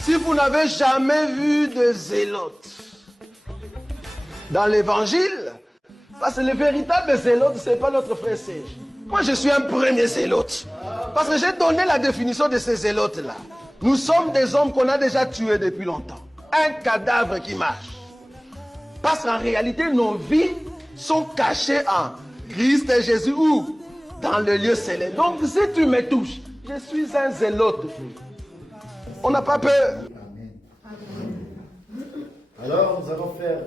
Si vous n'avez jamais vu de zélote dans l'évangile, parce que le véritable zélote, ce n'est pas notre frère Serge. Moi, je suis un premier zélote. Parce que j'ai donné la définition de ces zélotes-là. Nous sommes des hommes qu'on a déjà tués depuis longtemps. Un cadavre qui marche. Parce qu'en réalité, nos vies sont cachées en Christ et Jésus ou dans le lieu céleste. Donc, si tu me touches, je suis un zélote. On n'a pas peur. Amen. Alors, nous allons faire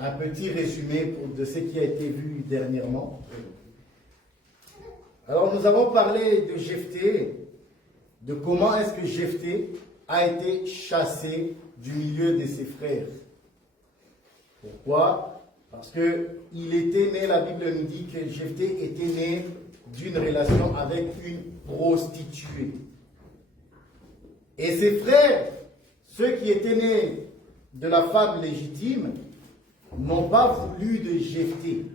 un petit résumé de ce qui a été vu dernièrement. Alors, nous avons parlé de Jephthé, de comment est-ce que Jephthé a été chassé du milieu de ses frères. Pourquoi? Parce qu'il était né, la Bible nous dit que Jephthé était né d'une relation avec une prostituée. Et ses frères, ceux qui étaient nés de la femme légitime, n'ont pas voulu de Jephthé.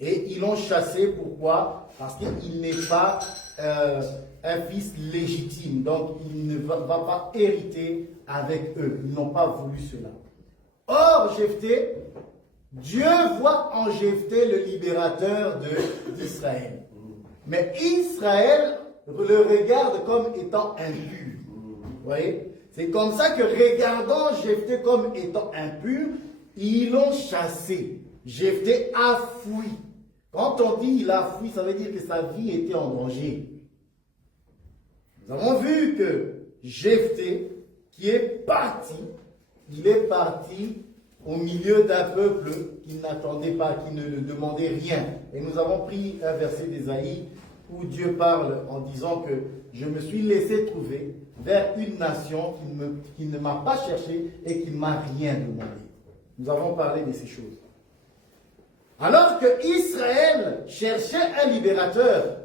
Et ils l'ont chassé, pourquoi? Parce qu'il n'est pas un fils légitime. Donc il ne va pas hériter avec eux. Ils n'ont pas voulu cela. Or, Jephthé, Dieu voit en Jephthé le libérateur d'Israël. Mais Israël le regarde comme étant impur. Vous voyez? C'est comme ça que, regardant Jephthé comme étant impur, ils l'ont chassé. Jephthé a fui. Quand on dit il a fui, ça veut dire que sa vie était en danger. Nous avons vu que Jephthé, qui est parti, il est parti au milieu d'un peuple qui n'attendait pas, qui ne le demandait rien. Et nous avons pris un verset d'Ésaïe où Dieu parle en disant que je me suis laissé trouver vers une nation qui ne m'a pas cherché et qui ne m'a rien demandé. Nous avons parlé de ces choses. Alors que Israël cherchait un libérateur,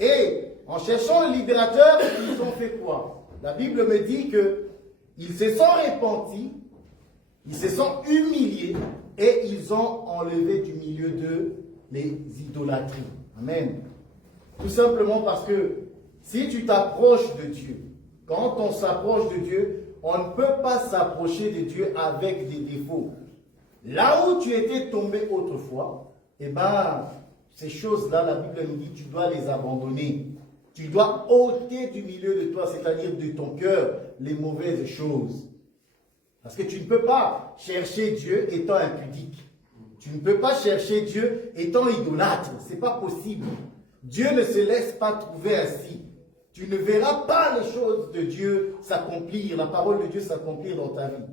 et en cherchant un libérateur, ils ont fait quoi? La Bible me dit qu'ils se sont repentis, ils se sont humiliés, et ils ont enlevé du milieu d'eux les idolâtries. Amen. Tout simplement parce que si tu t'approches de Dieu, quand on s'approche de Dieu, on ne peut pas s'approcher de Dieu avec des défauts. Là où tu étais tombé autrefois, eh bien, ces choses-là, la Bible nous dit, tu dois les abandonner. Tu dois ôter du milieu de toi, c'est-à-dire de ton cœur, les mauvaises choses. Parce que tu ne peux pas chercher Dieu étant impudique. Tu ne peux pas chercher Dieu étant idolâtre. Ce n'est pas possible. Dieu ne se laisse pas trouver ainsi. Tu ne verras pas les choses de Dieu s'accomplir, la parole de Dieu s'accomplir dans ta vie.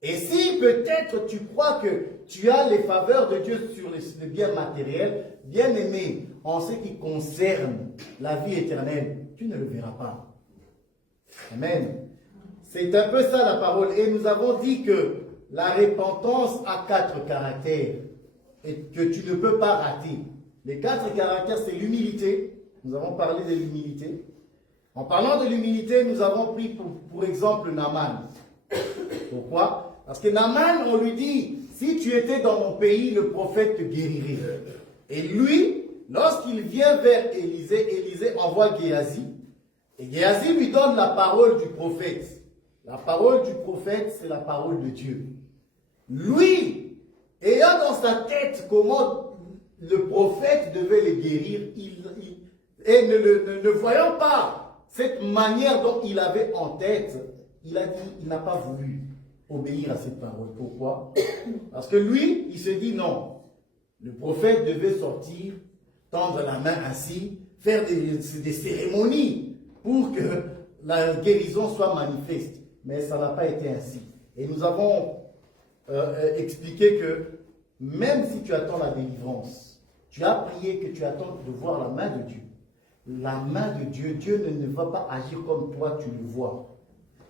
Et si peut-être tu crois que tu as les faveurs de Dieu sur le bien matériel, bien aimé, en ce qui concerne la vie éternelle, tu ne le verras pas. Amen. C'est un peu ça la parole. Et nous avons dit que la repentance a 4 caractères et que tu ne peux pas rater. Les 4 caractères, c'est l'humilité. Nous avons parlé de l'humilité. En parlant de l'humilité, nous avons pris pour exemple Naaman. Pourquoi? Parce que Naaman, on lui dit, si tu étais dans mon pays, le prophète te guérirait. Et lui, lorsqu'il vient vers Élisée, Élisée envoie Géasi. Et Géasi lui donne la parole du prophète. La parole du prophète, c'est la parole de Dieu. Lui, ayant dans sa tête comment le prophète devait le guérir, et ne voyant pas cette manière dont il avait en tête, il a dit, il n'a pas voulu obéir à cette parole. Pourquoi? Parce que lui, il se dit non. Le prophète devait sortir, tendre la main ainsi, faire des cérémonies pour que la guérison soit manifeste. Mais ça n'a pas été ainsi. Et nous avons expliqué que même si tu attends la délivrance, tu as prié que tu attends de voir la main de Dieu. La main de Dieu, Dieu ne va pas agir comme toi tu le vois.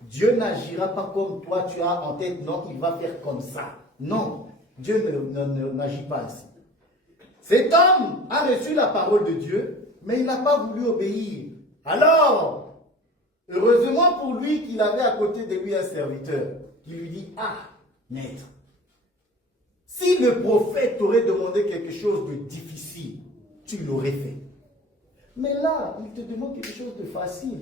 Dieu n'agira pas comme toi tu as en tête, non, il va faire comme ça. Non, Dieu n'agit pas ainsi. Cet homme a reçu la parole de Dieu, mais il n'a pas voulu obéir. Alors, heureusement pour lui qu'il avait à côté de lui un serviteur qui lui dit, ah, maître, si le prophète t'aurait demandé quelque chose de difficile, tu l'aurais fait. Mais là, il te demande quelque chose de facile.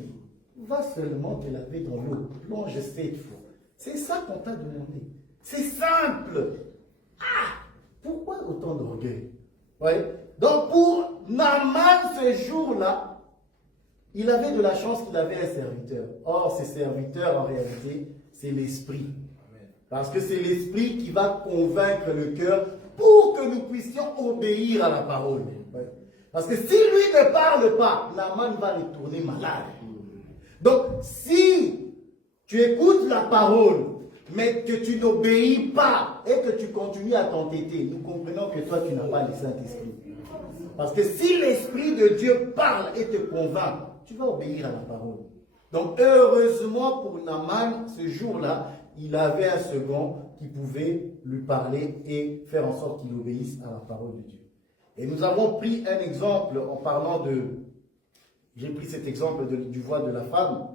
va seulement te laver dans l'eau, plonge 7 fois. C'est ça qu'on t'a demandé. C'est simple. Ah, pourquoi autant d'orgueil? Ouais. Donc pour Naaman ce jour-là, il avait de la chance qu'il avait un serviteur. Or, ce serviteur, en réalité, c'est l'esprit. Parce que c'est l'esprit qui va convaincre le cœur pour que nous puissions obéir à la parole. Ouais. Parce que si lui ne parle pas, Naaman va le tourner malade. Donc, si tu écoutes la parole, mais que tu n'obéis pas et que tu continues à t'entêter, nous comprenons que toi, tu n'as pas le Saint-Esprit. Parce que si l'Esprit de Dieu parle et te convainc, tu vas obéir à la parole. Donc, heureusement pour Naaman, ce jour-là, il avait un second qui pouvait lui parler et faire en sorte qu'il obéisse à la parole de Dieu. Et nous avons pris un exemple en parlant de... J'ai pris cet exemple du voile de la femme.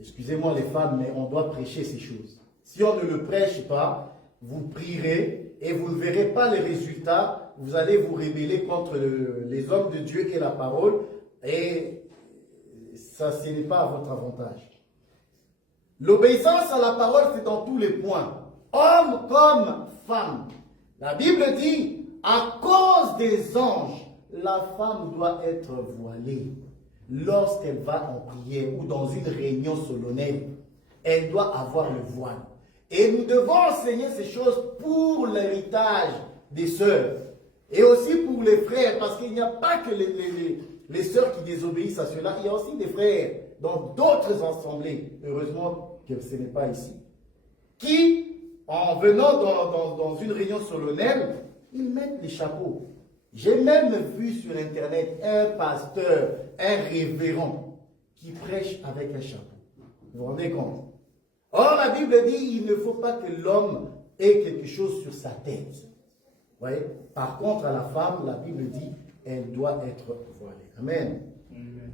Excusez-moi les femmes, mais on doit prêcher ces choses. Si on ne le prêche pas, vous prierez et vous ne verrez pas les résultats. Vous allez vous rébeller contre les hommes de Dieu et la parole. Et ça, ce n'est pas à votre avantage. L'obéissance à la parole, c'est dans tous les points. Homme comme femme. La Bible dit, à cause des anges, la femme doit être voilée. Lorsqu'elle va en prière ou dans une réunion solennelle, elle doit avoir le voile. Et nous devons enseigner ces choses pour l'héritage des sœurs. Et aussi pour les frères, parce qu'il n'y a pas que les sœurs qui désobéissent à cela, il y a aussi des frères dans d'autres assemblées, heureusement que ce n'est pas ici, qui, en venant dans une réunion solennelle, ils mettent les chapeaux. J'ai même vu sur Internet un pasteur, un révérend, qui prêche avec un chapeau. Vous vous rendez compte? Or, la Bible dit, il ne faut pas que l'homme ait quelque chose sur sa tête. Vous voyez? Par contre, à la femme, la Bible dit, elle doit être voilée. Amen. Amen.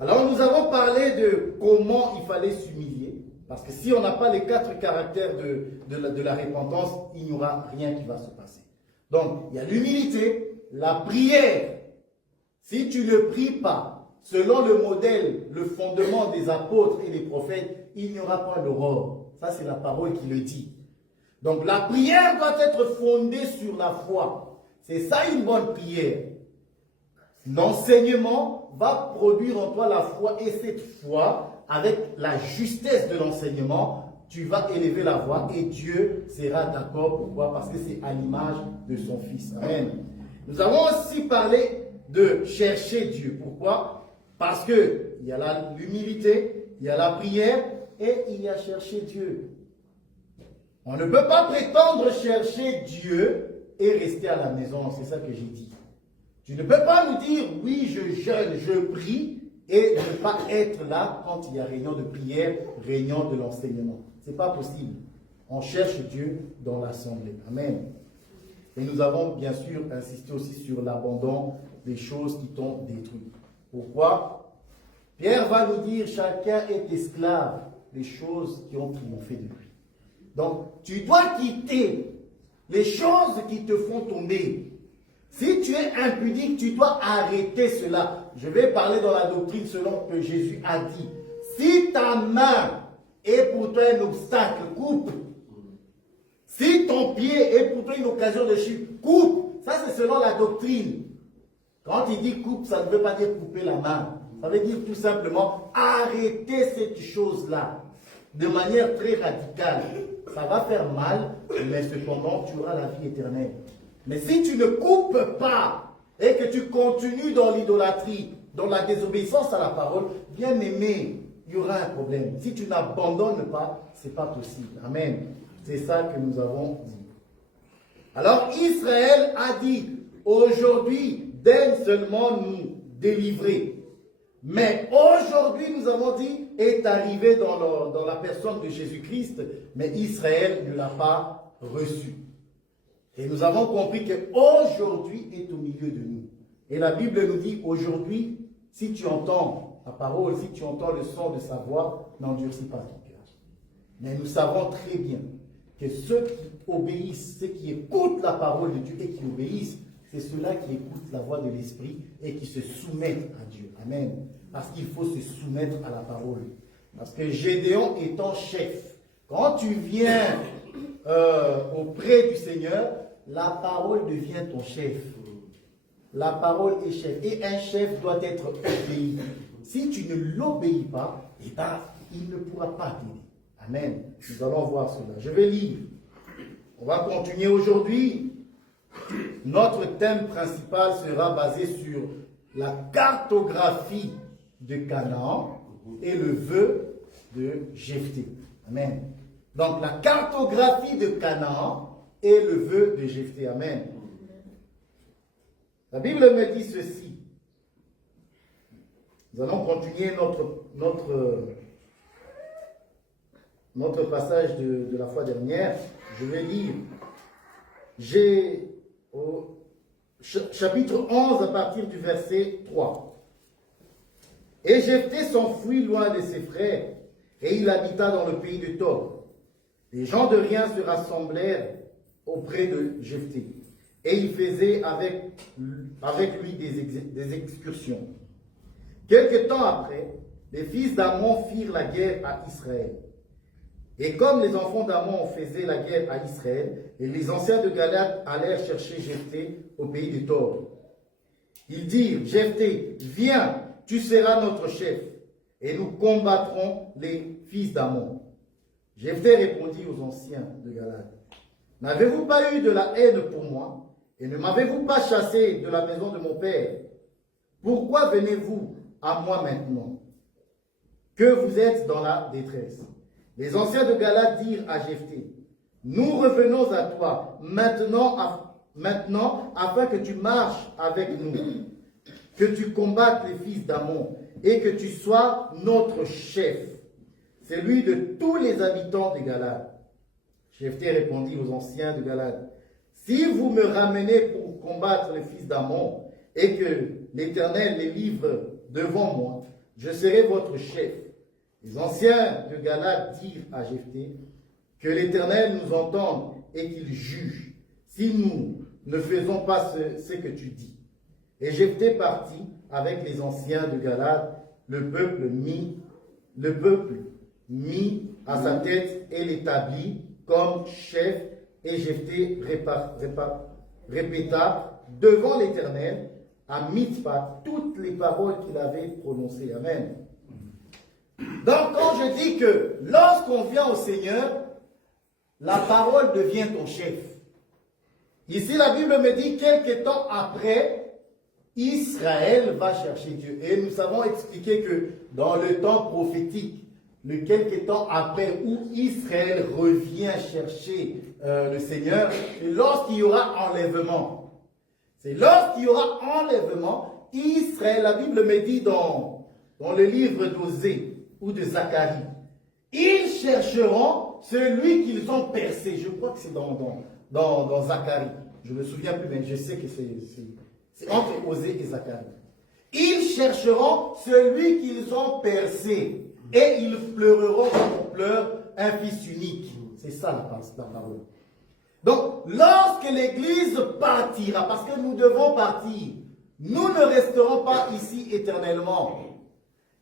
Alors, nous avons parlé de comment il fallait s'humilier. Parce que si on n'a pas les 4 caractères de la repentance, il n'y aura rien qui va se passer. Donc, il y a l'humilité, la prière. Si tu ne pries pas, selon le modèle, le fondement des apôtres et des prophètes, il n'y aura pas d'aurore. Ça, c'est la parole qui le dit. Donc, la prière doit être fondée sur la foi. C'est ça une bonne prière. L'enseignement va produire en toi la foi et cette foi, avec la justesse de l'enseignement, tu vas élever la voix et Dieu sera d'accord. Pourquoi? Parce que c'est à l'image de son Fils. Amen. Nous avons aussi parlé de chercher Dieu. Pourquoi? Parce que il y a l'humilité, il y a la prière et il y a chercher Dieu. On ne peut pas prétendre chercher Dieu et rester à la maison. C'est ça que j'ai dit. Tu ne peux pas nous dire, oui, je jeûne, je prie, et ne pas être là quand il y a réunion de prière, réunion de l'enseignement. Ce n'est pas possible. On cherche Dieu dans l'assemblée. Amen. Et nous avons bien sûr insisté aussi sur l'abandon des choses qui t'ont détruit. Pourquoi? Pierre va nous dire, chacun est esclave des choses qui ont triomphé de lui. Donc, tu dois quitter les choses qui te font tomber. Si tu es impudique, tu dois arrêter cela. Je vais parler dans la doctrine selon que Jésus a dit. Si ta main est pour toi un obstacle, coupe. Si ton pied est pour toi une occasion de chute, coupe. Ça, c'est selon la doctrine. Quand il dit coupe, ça ne veut pas dire couper la main. Ça veut dire tout simplement arrêter cette chose-là de manière très radicale. Ça va faire mal, mais cependant, tu auras la vie éternelle. Mais si tu ne coupes pas et que tu continues dans l'idolâtrie, dans la désobéissance à la parole, bien aimé, il y aura un problème. Si tu n'abandonnes pas, ce n'est pas possible. Amen. C'est ça que nous avons dit. Alors Israël a dit, aujourd'hui, daigne seulement nous délivrer. Mais aujourd'hui, nous avons dit, est arrivé dans la personne de Jésus-Christ, mais Israël ne l'a pas reçu. Et nous avons compris qu'aujourd'hui est au milieu de nous. Et la Bible nous dit, aujourd'hui, si tu entends la parole, si tu entends le son de sa voix, n'endurcis pas ton cœur. Mais nous savons très bien que ceux qui obéissent, ceux qui écoutent la parole de Dieu et qui obéissent, c'est ceux-là qui écoutent la voix de l'Esprit et qui se soumettent à Dieu. Amen. Parce qu'il faut se soumettre à la parole. Parce que Gédéon étant chef, quand tu viens auprès du Seigneur, la parole devient ton chef. La parole est chef. Et un chef doit être obéi. Si tu ne l'obéis pas, eh ben, il ne pourra pas t'aider. Amen. Nous allons voir cela. Je vais lire. On va continuer aujourd'hui. Notre thème principal sera basé sur la cartographie de Canaan et le vœu de Jephthé. Amen. Donc la cartographie de Canaan et le vœu de Jephthé. Amen. La Bible me dit ceci. Nous allons continuer notre passage de la fois dernière. Je vais lire. Au chapitre 11 à partir du verset 3. Et Jephthé s'enfuit loin de ses frères, et il habita dans le pays de Tob. Les gens de rien se rassemblèrent auprès de Jephthé, et il faisait avec lui des excursions. Quelque temps après, les fils d'Ammon firent la guerre à Israël. Et comme les enfants d'Ammon faisaient la guerre à Israël, et les anciens de Galade allèrent chercher Jephthé au pays de Tob. Ils dirent, Jephthé, viens, tu seras notre chef, et nous combattrons les fils d'Ammon. Jephthé répondit aux anciens de Galade, n'avez-vous pas eu de la haine pour moi, et ne m'avez-vous pas chassé de la maison de mon père? Pourquoi venez-vous à moi maintenant, que vous êtes dans la détresse? Les anciens de Galade dirent à Jephthé, nous revenons à toi maintenant afin que tu marches avec nous, que tu combattes les fils d'Ammon et que tu sois notre chef, celui de tous les habitants de Galade. Jephthé répondit aux anciens de Galade, si vous me ramenez pour combattre les fils d'Ammon et que l'Éternel les livre devant moi, je serai votre chef. Les anciens de Galade dirent à Jephthé, que l'Éternel nous entende et qu'il juge, si nous ne faisons pas ce que tu dis. Et Jephthé partit avec les anciens de Galade, le peuple mit à sa tête et l'établit comme chef, et Jephthé répéta devant l'Éternel à Mitzpah toutes les paroles qu'il avait prononcées. Amen. Donc quand je dis que lorsqu'on vient au Seigneur, la parole devient ton chef. Ici la Bible me dit quelque temps après, Israël va chercher Dieu. Et nous avons expliqué que dans le temps prophétique, le quelque temps après où Israël revient chercher le Seigneur, c'est lorsqu'il y aura enlèvement. C'est lorsqu'il y aura enlèvement, Israël, la Bible me dit dans le livre d'Osée ou de Zacharie, ils chercheront celui qu'ils ont percé. Je crois que c'est dans Zacharie. Je ne me souviens plus, mais je sais que c'est entre Osée et Zacharie. Ils chercheront celui qu'ils ont percé et ils pleureront comme on pleure un fils unique. C'est ça la parole. Donc, lorsque l'Église partira, parce que nous devons partir, nous ne resterons pas ici éternellement.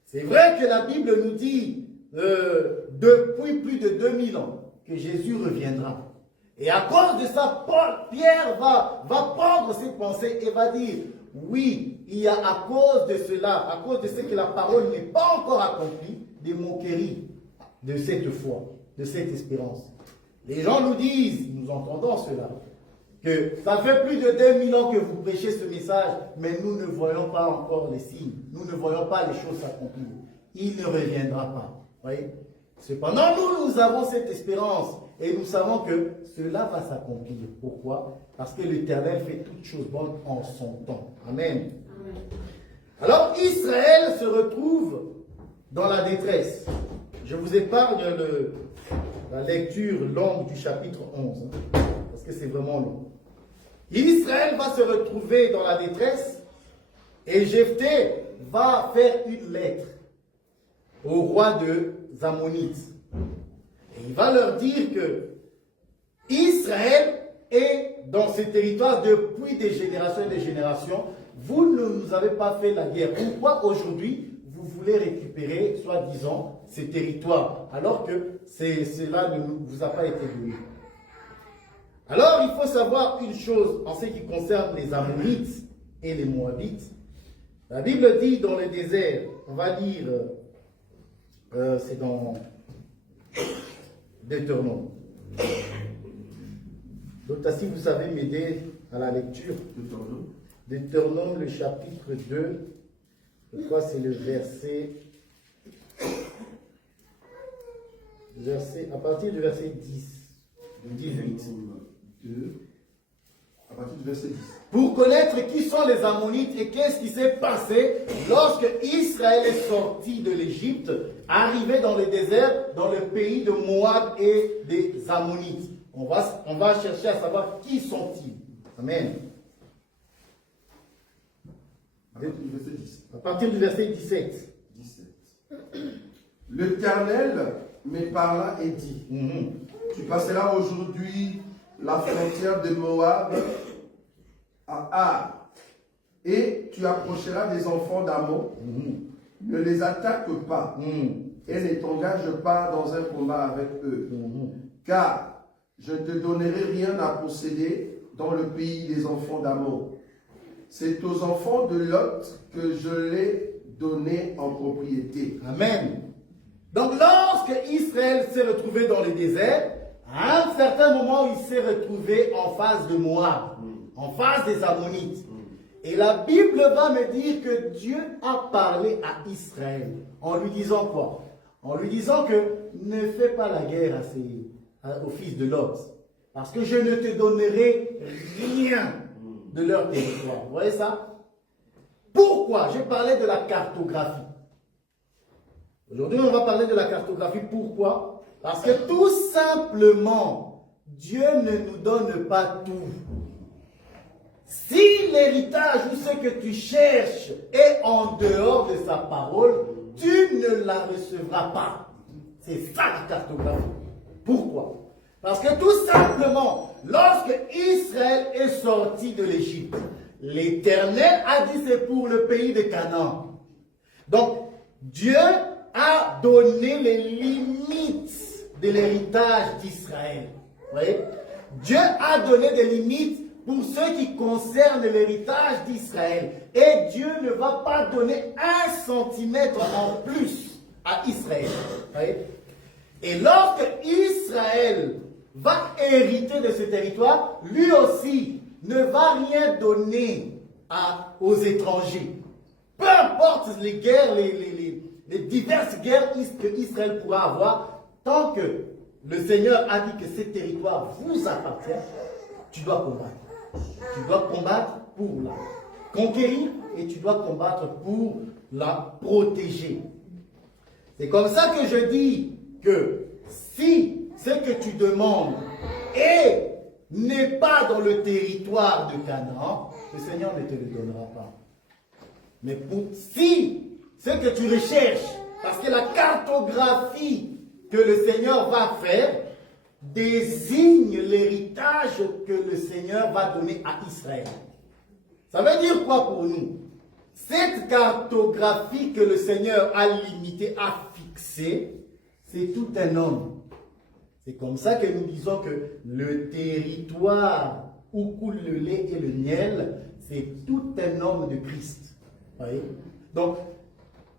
C'est vrai que la Bible nous dit depuis plus de 2000 ans que Jésus reviendra. Et à cause de ça, Pierre va prendre ses pensées et va dire, oui, il y a à cause de cela, à cause de ce que la parole n'est pas encore accomplie, des moqueries de cette foi, de cette espérance. Les gens nous disent, nous entendons cela, que ça fait plus de 2000 ans que vous prêchez ce message, mais nous ne voyons pas encore les signes, nous ne voyons pas les choses s'accomplir. Il ne reviendra pas. Voyez? Cependant, nous avons cette espérance et nous savons que cela va s'accomplir. Pourquoi? Parce que l'Éternel fait toutes choses bonnes en son temps. Amen. Amen. Alors, Israël se retrouve dans la détresse. Je vous épargne la lecture longue du chapitre 11, parce que c'est vraiment long. Israël va se retrouver dans la détresse et Jephthé va faire une lettre au roi de Ammonites. Et il va leur dire que Israël est dans ces territoires depuis des générations et des générations. Vous ne nous avez pas fait la guerre. Pourquoi aujourd'hui vous voulez récupérer, soi-disant, ces territoires, alors que cela ne vous a pas été donné? Alors, il faut savoir une chose en ce qui concerne les Ammonites et les Moabites. La Bible dit dans le désert, on va lire, c'est dans Deutéronome. Donc, si vous savez m'aider à la lecture, Deutéronome, le chapitre 2, je crois que c'est le verset, à partir du verset 18. À partir du verset 10. Pour connaître qui sont les Ammonites et qu'est-ce qui s'est passé lorsque Israël est sorti de l'Égypte, arrivé dans le désert, dans le pays de Moab et des Ammonites. On va chercher à savoir qui sont-ils. Amen. À partir du verset 17. L'Éternel me parla et dit, tu passeras aujourd'hui la frontière de Moab à Ar, et tu approcheras des enfants d'Ammon. Ne les attaque pas et ne t'engage pas dans un combat avec eux, car je ne te donnerai rien à posséder dans le pays des enfants d'Ammon. C'est aux enfants de Lot que je l'ai donné en propriété. Amen. Donc lorsque Israël s'est retrouvé dans le désert, à un certain moment, il s'est retrouvé en face de Moab, en face des Ammonites. Et la Bible va me dire que Dieu a parlé à Israël en lui disant quoi? En lui disant que ne fais pas la guerre aux fils de Lot, parce que je ne te donnerai rien de leur territoire. Vous voyez ça? Pourquoi? Je parlais de la cartographie. Aujourd'hui, on va parler de la cartographie. Pourquoi? Parce que tout simplement, Dieu ne nous donne pas tout. Si l'héritage ou ce que tu cherches est en dehors de sa parole, tu ne la recevras pas. C'est ça la cartographie. Pourquoi? Parce que tout simplement, lorsque Israël est sorti de l'Égypte, l'Éternel a dit c'est pour le pays de Canaan. Donc, Dieu a donné les limites de l'héritage d'Israël. Vous voyez? Dieu a donné des limites pour ce qui concerne l'héritage d'Israël. Et Dieu ne va pas donner 1 centimètre en plus à Israël. Vous voyez? Et lorsque Israël va hériter de ce territoire, lui aussi ne va rien donner aux étrangers. Peu importe les guerres, les diverses guerres que Israël pourra avoir, tant que le Seigneur a dit que ces territoires vous appartiennent, tu dois combattre. Tu dois combattre pour la conquérir et tu dois combattre pour la protéger. C'est comme ça que je dis que si ce que tu demandes n'est pas dans le territoire de Canaan, le Seigneur ne te le donnera pas. Mais si ce que tu recherches, parce que la cartographie que le Seigneur va faire désigne l'héritage que le Seigneur va donner à Israël. Ça veut dire quoi pour nous? Cette cartographie que le Seigneur a limitée, a fixée, c'est tout un homme. C'est comme ça que nous disons que le territoire où coule le lait et le miel, c'est tout un homme de Christ. Vous voyez? Donc,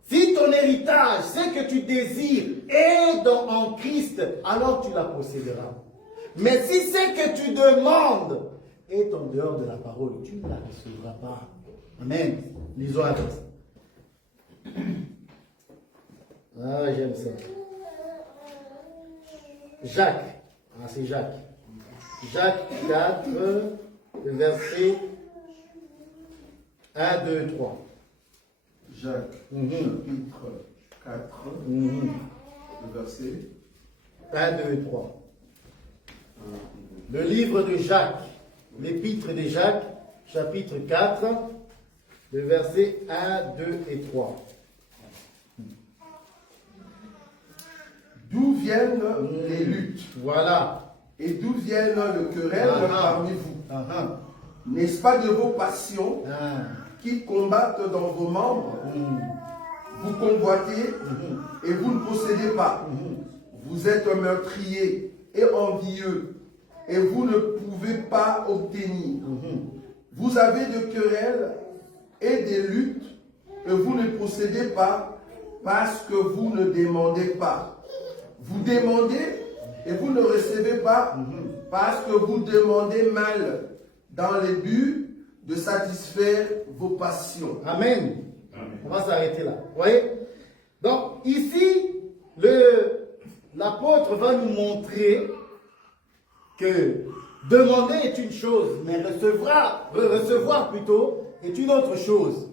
si ton héritage, ce que tu désires, est en Christ, alors tu la posséderas. Mais si ce que tu demandes est en dehors de la parole, tu ne la recevras pas. Amen. Lisons avec ça. Ah, j'aime ça. Jacques. Ah, c'est Jacques. Jacques 4, le verset 1, 2, 3. Jacques, chapitre 4, le verset 1, 2 et 3. Le livre de Jacques, l'épître de Jacques, chapitre 4, le verset 1, 2 et 3. D'où viennent les luttes? Voilà. Et d'où viennent le querelle parmi vous? N'est-ce pas de vos passions qui combattent dans vos membres? Vous convoitez et vous ne possédez pas. Vous êtes un meurtrier et envieux et vous ne pouvez pas obtenir. Vous avez des querelles et des luttes et vous ne possédez pas parce que vous ne demandez pas. Vous demandez et vous ne recevez pas parce que vous demandez mal dans le but de satisfaire vos passions. Amen. On va s'arrêter là. Vous voyez? Donc ici, l'apôtre va nous montrer que demander est une chose, mais recevoir plutôt est une autre chose.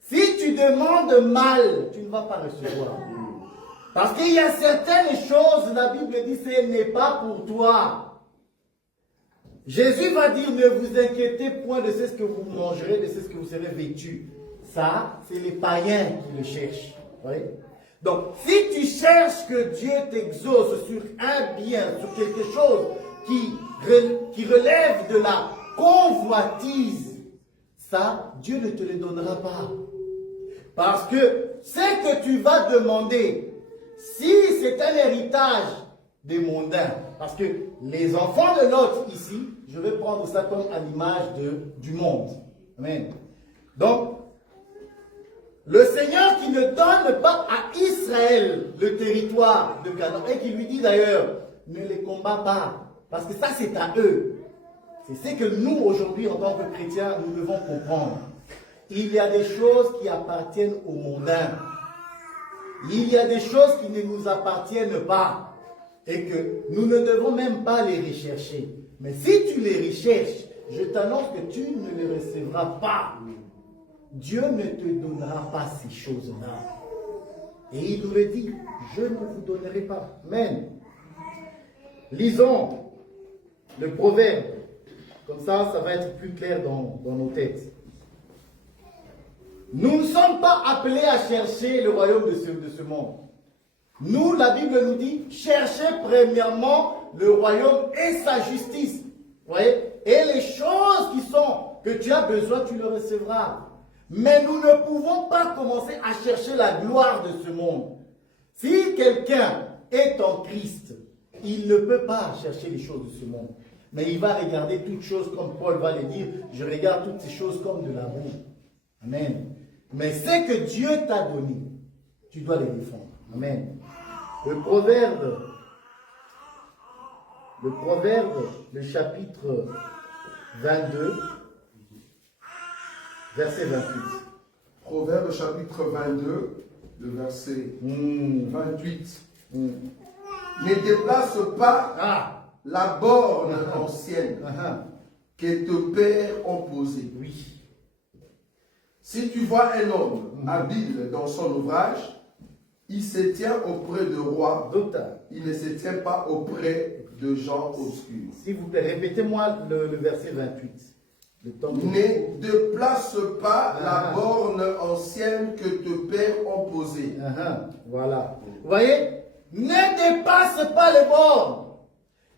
Si tu demandes mal, tu ne vas pas recevoir. Parce qu'il y a certaines choses, la Bible dit, ce n'est pas pour toi. Jésus va dire, ne vous inquiétez point de ce que vous mangerez, de ce que vous serez vêtus. Ça, c'est les païens qui le cherchent. Oui? Donc, si tu cherches que Dieu t'exauce sur un bien, sur quelque chose qui relève de la convoitise, ça, Dieu ne te le donnera pas. Parce que ce que tu vas demander, si c'est un héritage des mondains, parce que les enfants de l'autre ici, je vais prendre ça comme à l'image du monde. Amen. Donc, le Seigneur qui ne donne pas à Israël le territoire de Canaan, et qui lui dit d'ailleurs, ne les combat pas, parce que ça c'est à eux. C'est ce que nous aujourd'hui en tant que chrétiens, nous devons comprendre. Il y a des choses qui appartiennent aux mondains. Il y a des choses qui ne nous appartiennent pas. Et que nous ne devons même pas les rechercher. Mais si tu les recherches, je t'annonce que tu ne les recevras pas. Dieu ne te donnera pas ces choses-là. Et il nous le dit, je ne vous donnerai pas. Amen. Lisons le proverbe. Comme ça, ça va être plus clair dans nos têtes. Nous ne sommes pas appelés à chercher le royaume de ce monde. Nous, la Bible nous dit, cherchez premièrement le royaume et sa justice. Vous voyez? Et les choses que tu as besoin, tu le recevras. Mais nous ne pouvons pas commencer à chercher la gloire de ce monde. Si quelqu'un est en Christ, il ne peut pas chercher les choses de ce monde. Mais il va regarder toutes choses comme Paul va le dire. Je regarde toutes ces choses comme de la boue. Amen. Mais ce que Dieu t'a donné, tu dois les défendre. Amen. Le proverbe, le chapitre 22, verset 28. Proverbe chapitre 22, le verset 28. Ne déplace pas la borne ancienne que tes pères ont posée. Oui. Si tu vois un homme habile dans son ouvrage, il se tient auprès de rois, il ne se tient pas auprès de gens obscurs. S'il vous plaît, répétez-moi le verset 28. Ne déplace pas la borne ancienne que tes pères ont posée. Voilà. Vous voyez? Ne dépasse pas les bornes.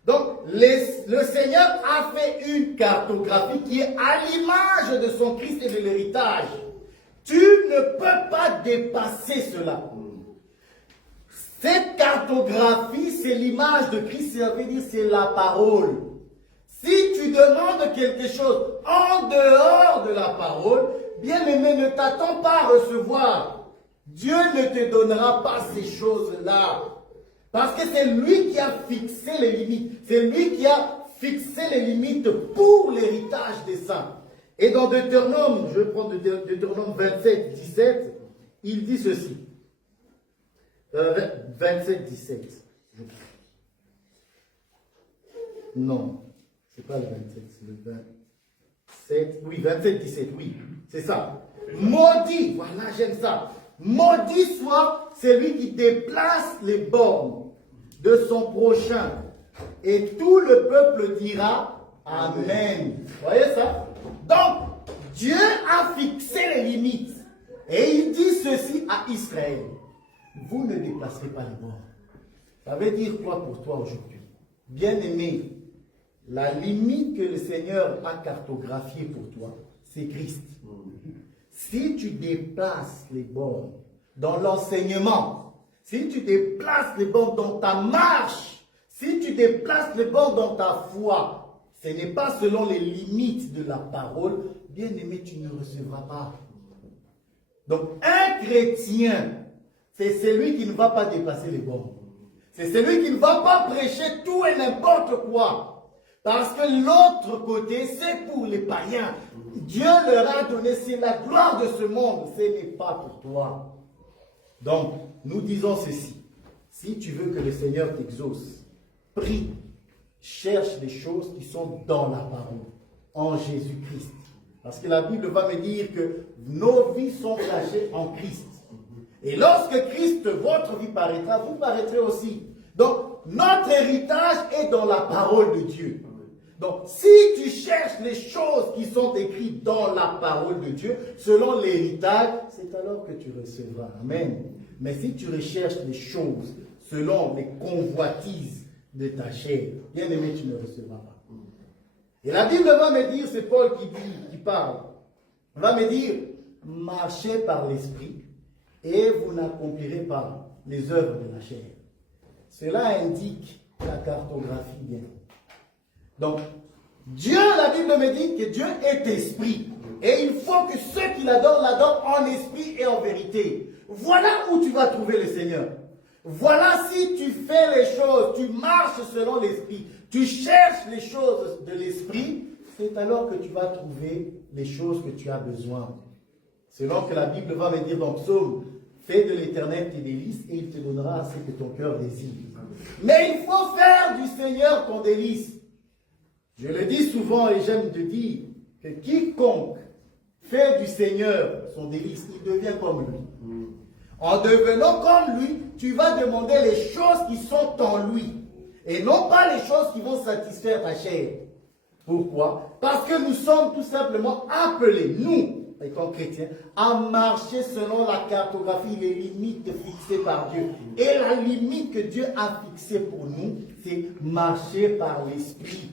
Donc, le Seigneur a fait une cartographie qui est à l'image de son Christ et de l'héritage. Tu ne peux pas dépasser cela. Cette cartographie, c'est l'image de Christ, ça veut dire c'est la parole. Si tu demandes quelque chose en dehors de la parole, bien aimé, ne t'attends pas à recevoir. Dieu ne te donnera pas ces choses-là. Parce que c'est lui qui a fixé les limites. C'est lui qui a fixé les limites pour l'héritage des saints. Et dans Deutéronome, je vais prendre Deutéronome 27, 17, il dit ceci. 27, 17. Non, c'est pas le 27, c'est le 27. Oui, 27, 17, oui, c'est ça. Maudit, voilà, j'aime ça. Maudit soit celui qui déplace les bornes de son prochain. Et tout le peuple dira Amen. Vous voyez ça? Donc, Dieu a fixé les limites. Et il dit ceci à Israël. Vous ne déplacerez pas les bornes. Ça veut dire quoi pour toi aujourd'hui? Bien-aimé, la limite que le Seigneur a cartographiée pour toi, c'est Christ. Si tu déplaces les bornes dans l'enseignement, si tu déplaces les bornes dans ta marche, si tu déplaces les bornes dans ta foi, ce n'est pas selon les limites de la parole, bien-aimé, tu ne recevras pas. Donc, un chrétien, c'est celui qui ne va pas dépasser les bornes. C'est celui qui ne va pas prêcher tout et n'importe quoi. Parce que l'autre côté, c'est pour les païens. Dieu leur a donné, c'est la gloire de ce monde. Ce n'est pas pour toi. Donc, nous disons ceci. Si tu veux que le Seigneur t'exauce, prie, cherche les choses qui sont dans la parole, en Jésus-Christ. Parce que la Bible va me dire que nos vies sont cachées en Christ. Et lorsque Christ, votre vie paraîtra, vous paraîtrez aussi. Donc, notre héritage est dans la parole de Dieu. Donc, si tu cherches les choses qui sont écrites dans la parole de Dieu, selon l'héritage, c'est alors que tu recevras. Amen. Mais si tu recherches les choses selon les convoitises de ta chair, bien aimé, tu ne recevras pas. Et la Bible va me dire, c'est Paul qui parle, va me dire, marchez par l'esprit et vous n'accomplirez pas les œuvres de la chair. Cela indique la cartographie bien. Donc, Dieu, la Bible me dit que Dieu est esprit. Et il faut que ceux qui l'adorent en esprit et en vérité. Voilà où tu vas trouver le Seigneur. Voilà si tu fais les choses, tu marches selon l'esprit, tu cherches les choses de l'esprit, c'est alors que tu vas trouver les choses que tu as besoin. Selon que la Bible va me dire dans Psaume, fais de l'Éternel tes délices et il te donnera ce que ton cœur désire. Mais il faut faire du Seigneur ton délice. Je le dis souvent et j'aime te dire que quiconque fait du Seigneur son délice, il devient comme lui. En devenant comme lui, tu vas demander les choses qui sont en lui et non pas les choses qui vont satisfaire ta chair. Pourquoi? Parce que nous sommes tout simplement appelés, nous, étant chrétiens, à marcher selon la cartographie, les limites fixées par Dieu. Et la limite que Dieu a fixée pour nous, c'est marcher par l'esprit.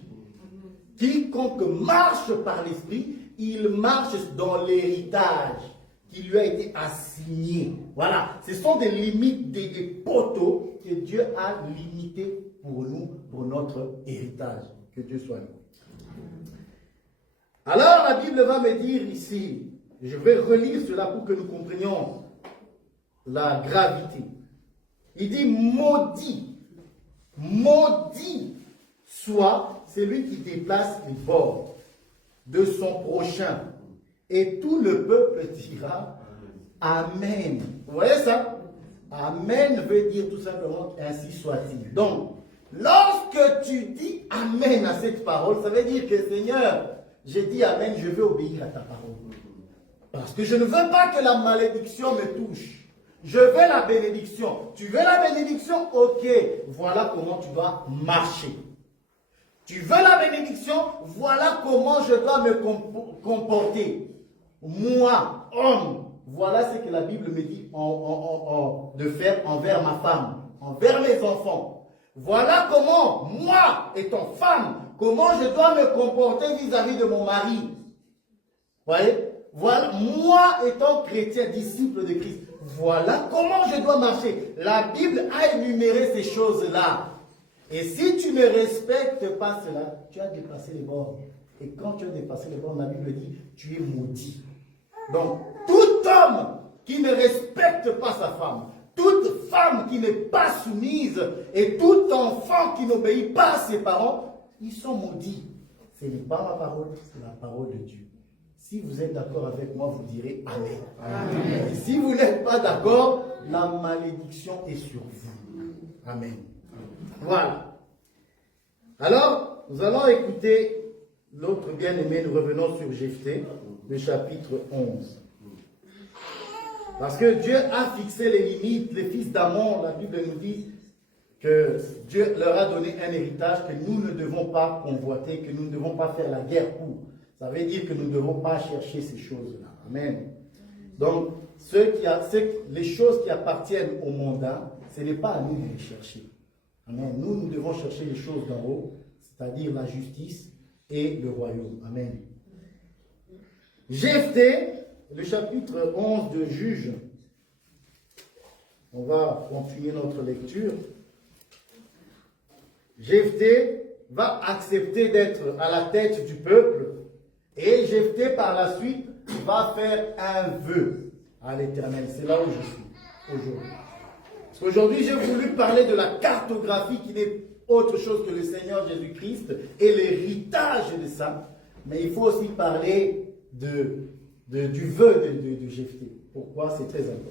Quiconque marche par l'esprit, il marche dans l'héritage qui lui a été assigné. Voilà, ce sont des limites, des poteaux que Dieu a limités pour nous, pour notre héritage. Que Dieu soit nous. Alors la Bible va me dire ici, je vais relire cela pour que nous comprenions la gravité. Il dit maudit, maudit soit celui qui déplace les bords de son prochain. Et tout le peuple dira Amen. Vous voyez ça? Amen veut dire tout simplement ainsi soit-il. Donc, lorsque tu dis Amen à cette parole, ça veut dire que Seigneur, j'ai dit Amen, je veux obéir à ta parole. Parce que je ne veux pas que la malédiction me touche. Je veux la bénédiction. Tu veux la bénédiction? Ok, voilà comment tu dois marcher. Tu veux la bénédiction? Voilà comment je dois me comporter. Moi, homme, voilà ce que la Bible me dit de faire envers ma femme, envers mes enfants. Voilà comment, moi, étant femme, comment je dois me comporter vis-à-vis de mon mari. Vous voyez? Voilà, moi, étant chrétien, disciple de Christ, voilà comment je dois marcher. La Bible a énuméré ces choses-là. Et si tu ne respectes pas cela, tu as dépassé les bornes. Et quand tu as dépassé les bornes, la Bible dit, tu es maudit. Donc, tout homme qui ne respecte pas sa femme, toute femme qui n'est pas soumise, et tout enfant qui n'obéit pas à ses parents, ils sont maudits. Ce n'est pas ma parole, c'est la parole de Dieu. Si vous êtes d'accord avec moi, vous direz Amen. Amen. Et si vous n'êtes pas d'accord, la malédiction est sur vous. Amen. Voilà. Alors, nous allons écouter l'autre bien-aimé. Nous revenons sur Jephthé, le chapitre 11. Parce que Dieu a fixé les limites. Les fils d'Amon, la Bible nous dit que Dieu leur a donné un héritage que nous ne devons pas convoiter, que nous ne devons pas faire la guerre pour. Ça veut dire que nous ne devons pas chercher ces choses-là. Amen. Donc, les choses qui appartiennent au mondain, ce n'est pas à nous de les chercher. Amen. Nous devons chercher les choses d'en haut, c'est-à-dire la justice et le royaume. Amen. Jephthé, le chapitre 11 de Juges. On va continuer notre lecture. Jephthé va accepter d'être à la tête du peuple et Jephthé par la suite va faire un vœu à l'Éternel. C'est là où je suis aujourd'hui. Parce qu'aujourd'hui j'ai voulu parler de la cartographie qui n'est autre chose que le Seigneur Jésus-Christ et l'héritage de ça. Mais il faut aussi parler du vœu de Jephthé. Pourquoi? C'est très important.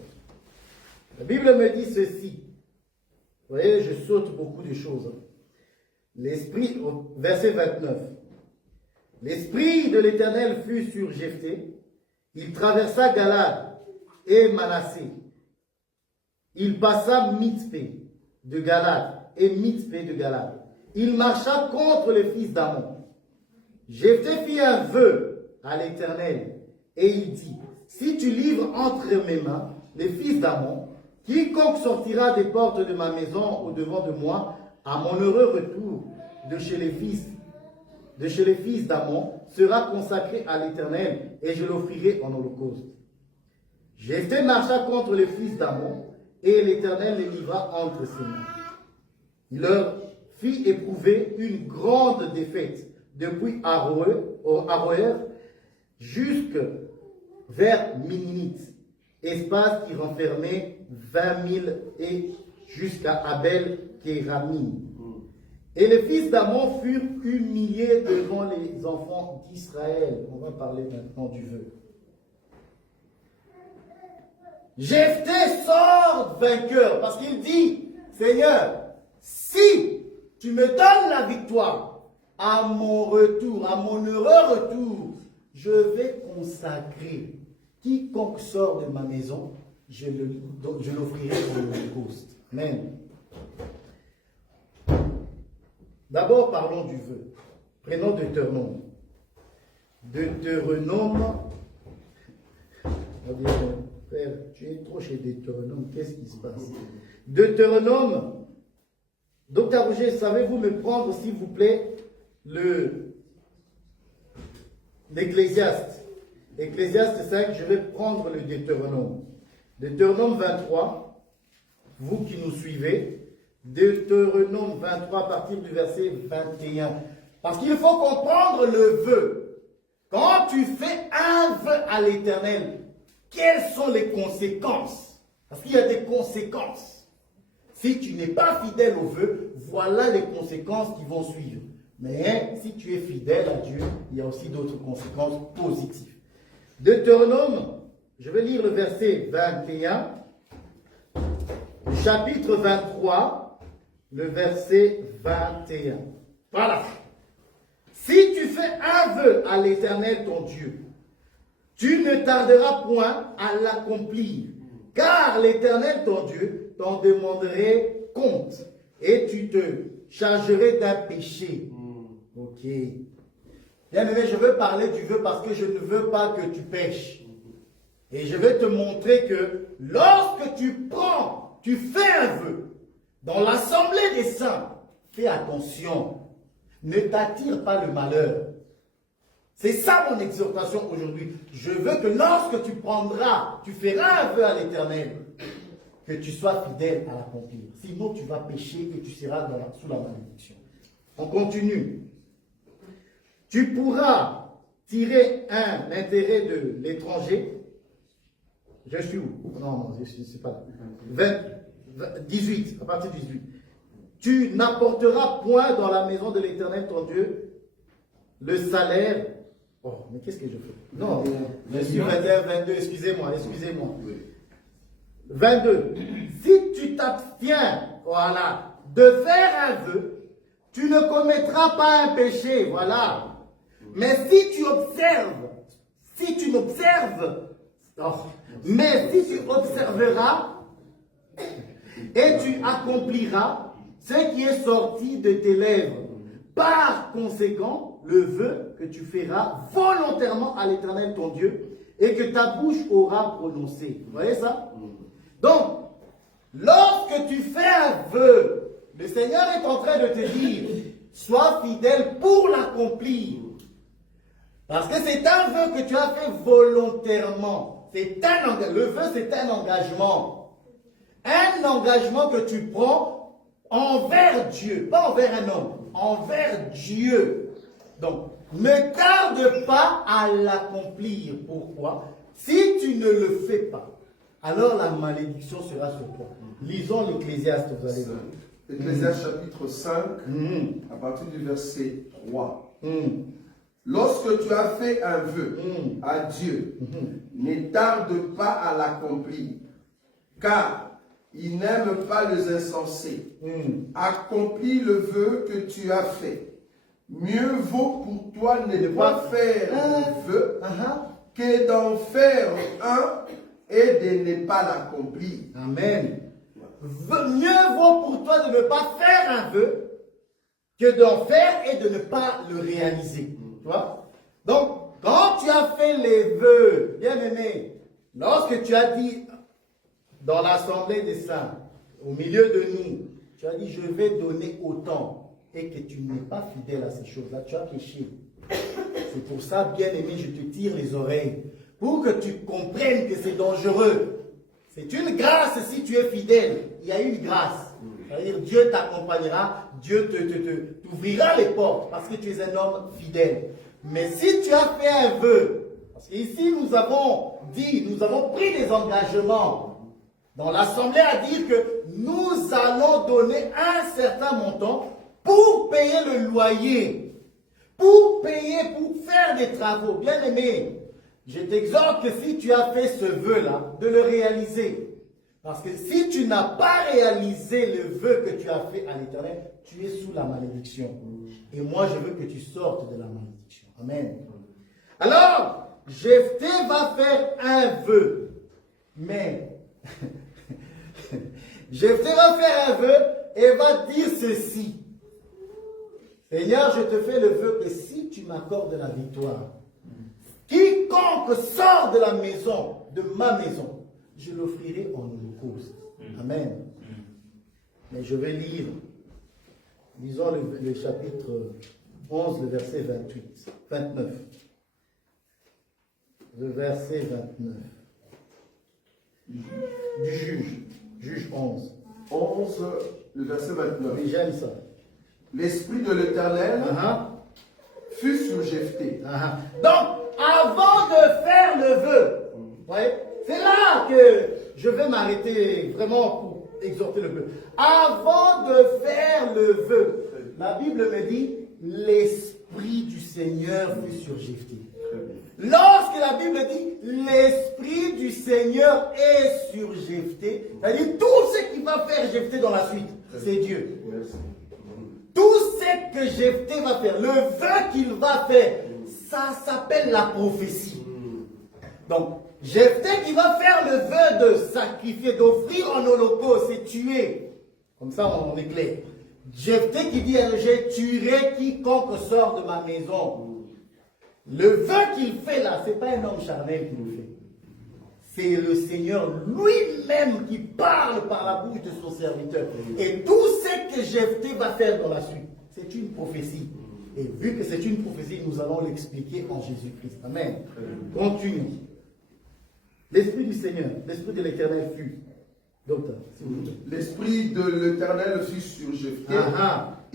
La Bible me dit ceci. Vous voyez, je saute beaucoup de choses. L'esprit, verset 29. L'esprit de l'Éternel fut sur Jephthé. Il traversa Galad et Manassé. Il passa Mitzpé de Galad et Mitzpé de Galad. Il marcha contre les fils d'Ammon. Jephthé fit un vœu à l'Éternel et il dit, si tu livres entre mes mains les fils d'Ammon, quiconque sortira des portes de ma maison au-devant de moi, à mon heureux retour de chez les fils d'Ammon, sera consacré à l'Éternel et je l'offrirai en holocauste. Jephthé marcha contre les fils d'Ammon et l'Éternel les livra entre ses mains. Il leur fit éprouver une grande défaite depuis Aroër jusque vers Minite, espace qui renfermait 20 000 et jusqu'à Abel-Kéramim. Et les fils d'Ammon furent humiliés devant les enfants d'Israël. On va parler maintenant du vœu. Jephthé sort vainqueur parce qu'il dit, Seigneur, si tu me donnes la victoire à mon retour, à mon heureux retour, je vais consacrer quiconque sort de ma maison, je l'offrirai pour l'holocauste. Amen. D'abord, parlons du vœu. Prenons Deutéronome. Deutéronome. On va dire, frère, tu es trop chez Deutéronome, qu'est-ce qui se passe? Deutéronome. Docteur Roger, savez-vous me prendre, s'il vous plaît, l'Ecclésiaste. Ecclésiaste 5, je vais prendre le Deutéronome. Deutéronome 23, vous qui nous suivez, Deutéronome 23 à partir du verset 21. Parce qu'il faut comprendre le vœu. Quand tu fais un vœu à l'Éternel, quelles sont les conséquences? Parce qu'il y a des conséquences. Si tu n'es pas fidèle au vœu, voilà les conséquences qui vont suivre. Mais si tu es fidèle à Dieu, il y a aussi d'autres conséquences positives. Deutéronome, je vais lire le verset 21, le chapitre 23, le verset 21. Voilà. Si tu fais un vœu à l'Éternel ton Dieu, tu ne tarderas point à l'accomplir, car l'Éternel ton Dieu t'en demanderait compte, et tu te chargerais d'un péché. Ok. Bien aimé, je veux parler du vœu parce que je ne veux pas que tu pêches. Et je vais te montrer que lorsque tu fais un vœu dans l'assemblée des saints, fais attention, ne t'attire pas le malheur. C'est ça mon exhortation aujourd'hui. Je veux que lorsque tu feras un vœu à l'Éternel, que tu sois fidèle à l'accomplir. Sinon tu vas pécher et tu seras sous la malédiction. On continue. Tu pourras tirer un intérêt de l'étranger. Je suis où? Non, je ne sais pas. 18, à partir de 18. Tu n'apporteras point dans la maison de l'Éternel ton Dieu le salaire. Oh, mais qu'est-ce que je fais? Non, je suis 21, 22, excusez-moi. 22. Si tu t'abstiens, voilà, de faire un vœu, tu ne commettras pas un péché, voilà. Mais si tu observes, mais si tu observeras et tu accompliras ce qui est sorti de tes lèvres, par conséquent, le vœu que tu feras volontairement à l'Éternel ton Dieu et que ta bouche aura prononcé. Vous voyez ça? Donc, lorsque tu fais un vœu, Le Seigneur est en train de te dire, sois fidèle pour l'accomplir. Parce que c'est un vœu que tu as fait volontairement. Le vœu, c'est un engagement. Un engagement que tu prends envers Dieu, pas envers un homme, envers Dieu. Donc, ne tarde pas à l'accomplir. Pourquoi? Si tu ne le fais pas, alors la malédiction sera sur toi. Lisons l'Ecclésiaste, vous allez voir. Ecclésiaste chapitre 5, à partir du verset 3. Lorsque tu as fait un vœu à Dieu, ne tarde pas à l'accomplir, car il n'aime pas les insensés. Accomplis le vœu que tu as fait. Mieux vaut pour toi ne pas faire un vœu que d'en faire un et de ne pas l'accomplir. Amen. Mieux vaut pour toi de ne pas faire un vœu que d'en faire et de ne pas le réaliser. Tu vois? Donc, quand tu as fait les vœux, bien aimé, lorsque tu as dit dans l'assemblée des saints, au milieu de nous, tu as dit je vais donner autant et que tu n'es pas fidèle à ces choses-là, tu as péché. C'est pour ça, bien aimé, je te tire les oreilles pour que tu comprennes que c'est dangereux. C'est une grâce si tu es fidèle. Il y a une grâce. C'est-à-dire Dieu t'accompagnera, Dieu t'ouvrira les portes parce que tu es un homme fidèle. Mais si tu as fait un vœu, parce qu'ici nous avons dit, nous avons pris des engagements dans l'assemblée à dire que nous allons donner un certain montant pour payer le loyer, pour payer, pour faire des travaux. Bien aimé, je t'exhorte que si tu as fait ce vœu-là, de le réaliser. Parce que si tu n'as pas réalisé le vœu que tu as fait à l'Éternel, tu es sous la malédiction. Et moi, je veux que tu sortes de la malédiction. Amen. Alors, Jephthé va faire un vœu. Mais, Jephthé va faire un vœu et va dire ceci. Seigneur, je te fais le vœu que si tu m'accordes la victoire, quiconque sort de la maison, de ma maison, je l'offrirai en holocauste. Amen. Mais je vais lire. Lisons le chapitre 11, le verset 29. Le verset 29. Du juge. Juge 11. 11, le verset 29. Oui, j'aime ça. L'Esprit de l'Éternel fut sur Jephthé. Donc, avant de faire le vœu, voyez, c'est là que je vais m'arrêter vraiment pour exhorter le vœu. Avant de faire le vœu, la Bible me dit, l'Esprit du Seigneur fut sur Jephthé. Lorsque la Bible dit, l'Esprit du Seigneur est sur Jephthé, c'est-à-dire tout ce qui va faire Jephthé dans la suite, c'est Dieu. Tout ce que Jephthé va faire, le vœu qu'il va faire, ça s'appelle la prophétie. Donc, Jephthé qui va faire le vœu de sacrifier, d'offrir en holocauste, c'est tuer. Comme ça, on est clair. Jephthé qui dit, je tuerai quiconque sort de ma maison. Le vœu qu'il fait là, ce n'est pas un homme charnel qui le fait. C'est le Seigneur lui-même qui parle par la bouche de son serviteur. Et tout ce que Jephthé va faire dans la suite, c'est une prophétie. Et vu que c'est une prophétie, nous allons l'expliquer en Jésus-Christ. Amen. Continue. L'Esprit du Seigneur, l'Esprit de l'Éternel fut. Docteur, s'il vous plaît. L'Esprit de l'Éternel fut sur Jephthé.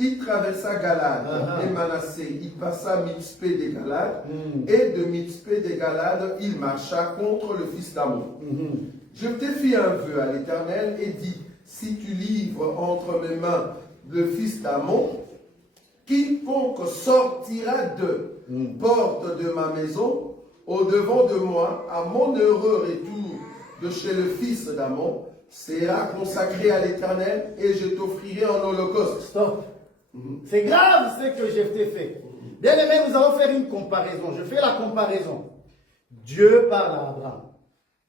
Il traversa Galad et Manassé. Il passa Mitzpé des Galades. Et de Mitzpé des Galades, il marcha contre le fils d'Amon. Jephthé fit un vœu à l'Éternel et dit, si tu livres entre mes mains le fils d'Amon, quiconque sortira de porte de ma maison, au devant de moi, à mon heureux retour de chez le fils d'Amon, sera consacré à l'Éternel et je t'offrirai en holocauste. Stop. C'est grave ce que Jephthé fait. Bien aimé, nous allons faire une comparaison. Je fais la comparaison. Dieu parle à Abraham.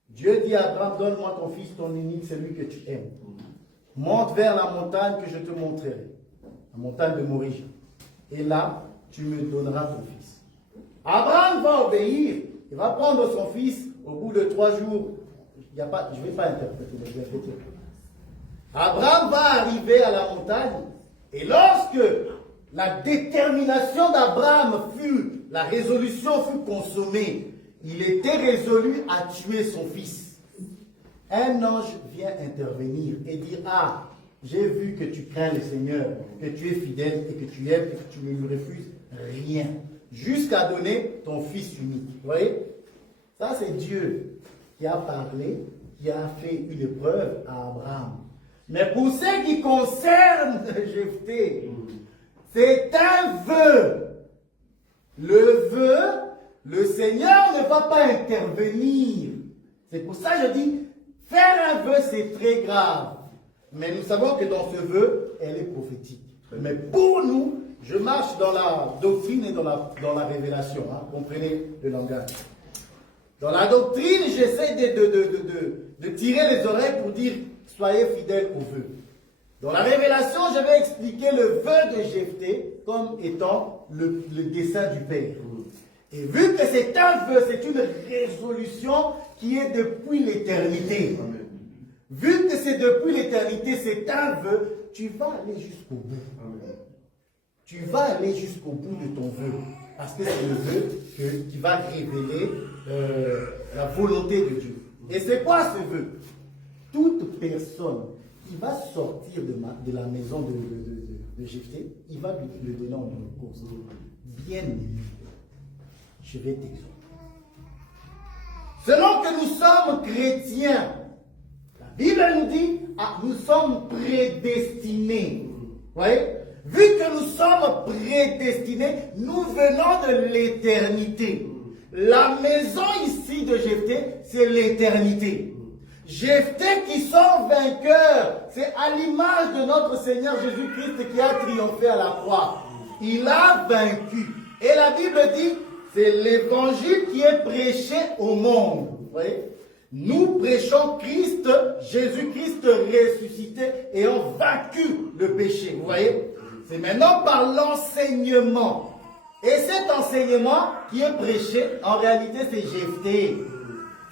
Dieu dit à Abraham, donne-moi ton fils, ton unique, celui que tu aimes. Monte vers la montagne que je te montrerai. La montagne de Morie. Et là, tu me donneras ton fils. Abraham va obéir. Il va prendre son fils au bout de 3 jours. Je ne vais pas interpréter, mais je vais répéter. Abraham va arriver à la montagne. Et lorsque la détermination d'Abraham fut, la résolution fut consommée, il était résolu à tuer son fils. Un ange vient intervenir et dire, ah, j'ai vu que tu crains le Seigneur, que tu es fidèle et que tu aimes et que tu ne lui refuses rien, jusqu'à donner ton fils unique. Vous voyez? Ça, c'est Dieu qui a parlé, qui a fait une épreuve à Abraham. Mais pour ce qui concerne Jephthé, c'est un vœu. Le vœu, le Seigneur ne va pas intervenir. C'est pour ça que je dis, faire un vœu, c'est très grave. Mais nous savons que dans ce vœu, elle est prophétique. Mais pour nous, je marche dans la doctrine et dans la révélation. Hein, comprenez le langage. Dans la doctrine, j'essaie de tirer les oreilles pour dire, soyez fidèles au vœu. Dans la révélation, je vais expliquer le vœu de Jephthé comme étant le dessein du Père. Et vu que c'est un vœu, c'est une résolution qui est depuis l'éternité. Vu que c'est depuis l'éternité, c'est un vœu, tu vas aller jusqu'au bout. Tu vas aller jusqu'au bout de ton vœu. Parce que c'est le vœu qui va révéler la volonté de Dieu. Et c'est quoi ce vœu? Toute personne qui va sortir de la maison de Jephthé, il va lui le donner en holocauste. Bien aimé, je vais t'exhorter. Selon que nous sommes chrétiens, la Bible nous dit, nous sommes prédestinés. Vous voyez? Vu que nous sommes prédestinés, nous venons de l'éternité. La maison ici de Jephthé, c'est l'éternité. Jephthé qui sort vainqueur, c'est à l'image de notre Seigneur Jésus-Christ qui a triomphé à la croix. Il a vaincu. Et la Bible dit, c'est l'évangile qui est prêché au monde. Vous voyez? Nous prêchons Christ, Jésus-Christ ressuscité et ont vaincu le péché. Vous voyez? C'est maintenant par l'enseignement. Et cet enseignement qui est prêché, en réalité, c'est Jephthé.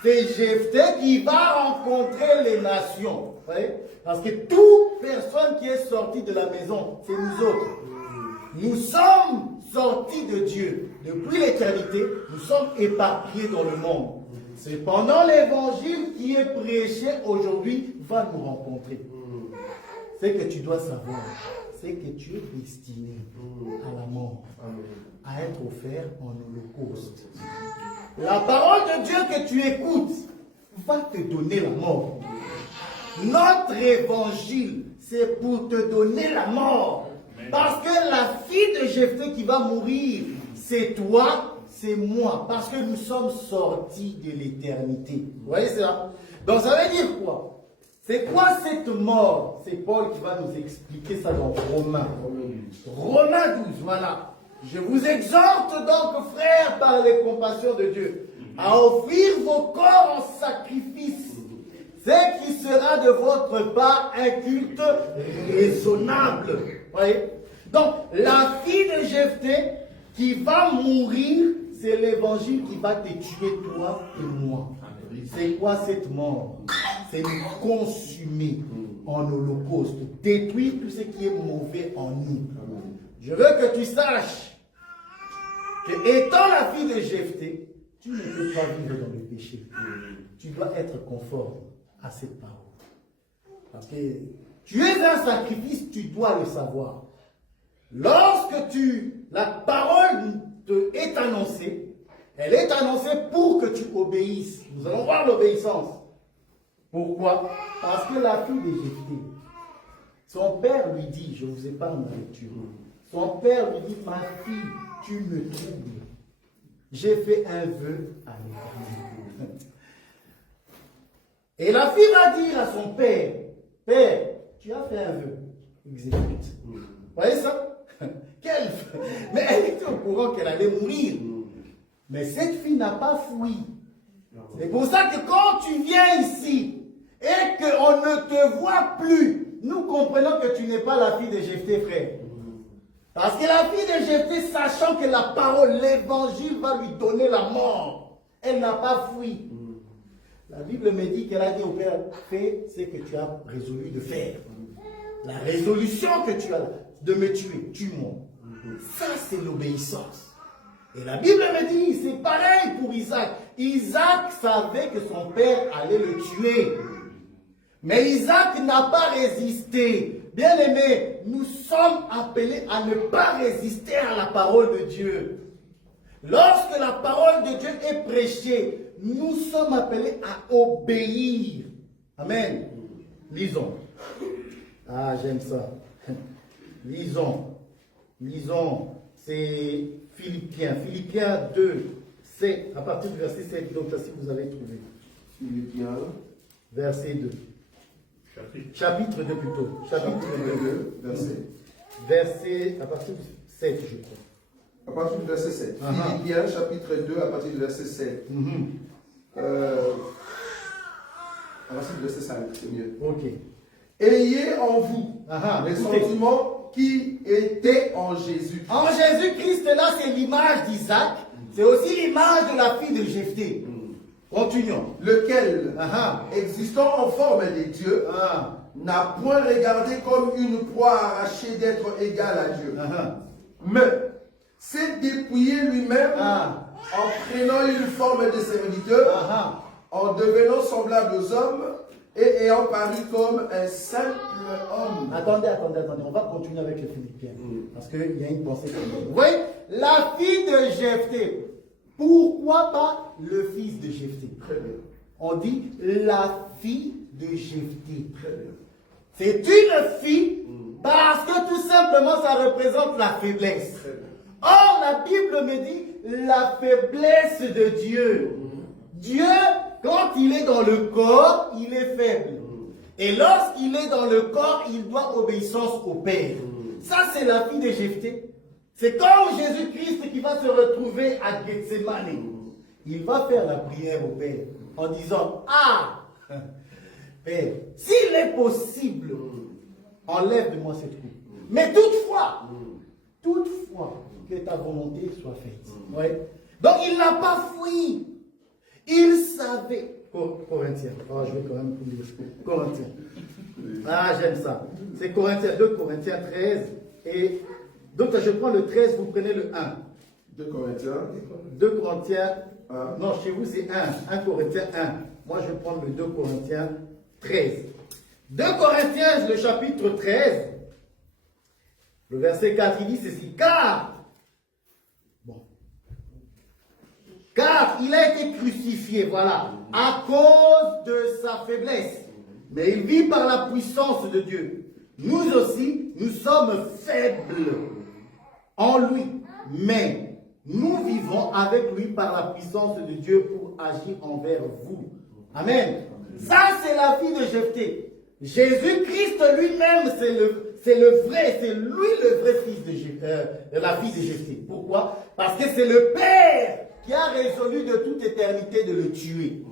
C'est Jephthé qui va rencontrer les nations. Vous voyez? Parce que toute personne qui est sortie de la maison, c'est nous autres. Nous sommes sortis de Dieu. Depuis l'éternité, nous sommes éparpillés dans le monde. Cependant, l'évangile qui est prêché aujourd'hui va nous rencontrer. C'est que tu dois savoir, c'est que tu es destiné à la mort, à être offert en holocauste. La parole de Dieu que tu écoutes va te donner la mort. Notre évangile, c'est pour te donner la mort. Parce que la fille de Jephthé qui va mourir, c'est toi, c'est moi. Parce que nous sommes sortis de l'éternité. Vous voyez ça? Donc ça veut dire quoi? C'est quoi cette mort? C'est Paul qui va nous expliquer ça dans Romains. Romains 12, voilà. Je vous exhorte donc, frères, par les compassions de Dieu, à offrir vos corps en sacrifice, ce qui sera de votre part un culte raisonnable. Voyez? Donc, la fille de Jephthé qui va mourir, c'est l'évangile qui va te tuer, toi et moi. C'est quoi cette mort? C'est nous consumer en holocauste, détruire tout ce qui est mauvais en nous. Je veux que tu saches que, étant la fille de Jephthé, tu ne peux pas vivre dans le péché. Tu dois être conforme à cette parole. Parce que tu es un sacrifice, tu dois le savoir. Lorsque la parole est annoncée, elle est annoncée pour que tu obéisses. Nous allons voir l'obéissance. Pourquoi? Parce que la fille de Jephthé, son père lui dit, je vous épargne la lecture, son père lui dit, ma fille, tu me troubles. J'ai fait un vœu à l'Éternel. Et la fille va dire à son père, père, tu as fait un vœu, exécute. Vous voyez ça? Mais elle était au courant qu'elle allait mourir. Mais cette fille n'a pas fui. C'est pour ça que quand tu viens ici et qu'on ne te voit plus, nous comprenons que tu n'es pas la fille de Jephthé, frère. Parce que la fille de Jephthé, sachant que la parole, l'évangile va lui donner la mort, elle n'a pas fui. La Bible me dit qu'elle a dit au Père, fais ce que tu as résolu de faire. La résolution que tu as de me tuer, tue-moi. Ça, c'est l'obéissance. Et la Bible me dit, c'est pareil pour Isaac. Isaac savait que son père allait le tuer. Mais Isaac n'a pas résisté. Bien aimé, nous sommes appelés à ne pas résister à la parole de Dieu. Lorsque la parole de Dieu est prêchée, nous sommes appelés à obéir. Amen. Lisons. Ah, j'aime ça. Lisons. Lisons. C'est Philippiens. Philippiens 2, 7. À partir du verset 7, donc si vous avez trouvé. Philippiens. Verset 2. Chapitre 2 plutôt. Chapitre 2, verset. À partir du 7, je crois. À partir du verset 7. Philippiens, chapitre 2, à partir du verset 7. À partir du verset 5, c'est mieux. Ok. Ayez en vous les sentiments qui étaient en Jésus. En Jésus-Christ, là, c'est l'image d'Isaac. C'est aussi l'image de la fille de Jephthé. Continuons. Lequel, existant en forme des dieux, n'a point regardé comme une proie arrachée d'être égal à Dieu. Mais s'est dépouillé lui-même en prenant une forme de serviteur, en devenant semblable aux hommes et ayant paru comme un simple homme. Attendez. On va continuer avec les Philippiens. Parce qu'il y a une pensée comme ça. Vous voyez, la fille de Jephthé. Pourquoi pas le fils de Jephthé? Très bien. On dit la fille de Jephthé. Très bien. C'est une fille parce que tout simplement ça représente la faiblesse. Or, la Bible me dit la faiblesse de Dieu. Dieu, quand il est dans le corps, il est faible. Et lorsqu'il est dans le corps, il doit obéissance au Père. Ça, c'est la fille de Jephthé. C'est comme Jésus-Christ qui va se retrouver à Gethsemane. Il va faire la prière au Père en disant, Père, s'il est possible, enlève de moi cette coupe. Mais toutefois, que ta volonté soit faite. Ouais. Donc il n'a pas fui. Il savait. Corinthiens. Je vais quand même vous lire. Corinthiens. J'aime ça. C'est Corinthiens 2, Corinthiens 13. Et donc je prends le 13, vous prenez le 1. 2 Corinthiens. 2 Corinthiens. 1. Non, chez vous c'est 1. 1 Corinthiens 1. Moi je vais prendre le 2 Corinthiens 13. 2 Corinthiens, le chapitre 13. Le verset 4, il dit ceci. Car il a été crucifié, voilà, à cause de sa faiblesse. Mais il vit par la puissance de Dieu. Nous aussi, nous sommes faibles en lui. Mais nous vivons avec lui par la puissance de Dieu pour agir envers vous. Amen. Ça, c'est la vie de Jephthé. Jésus-Christ lui-même, c'est lui le vrai fils de la fille de Jephthé. Pourquoi? Parce que c'est le Père qui a résolu de toute éternité de le tuer.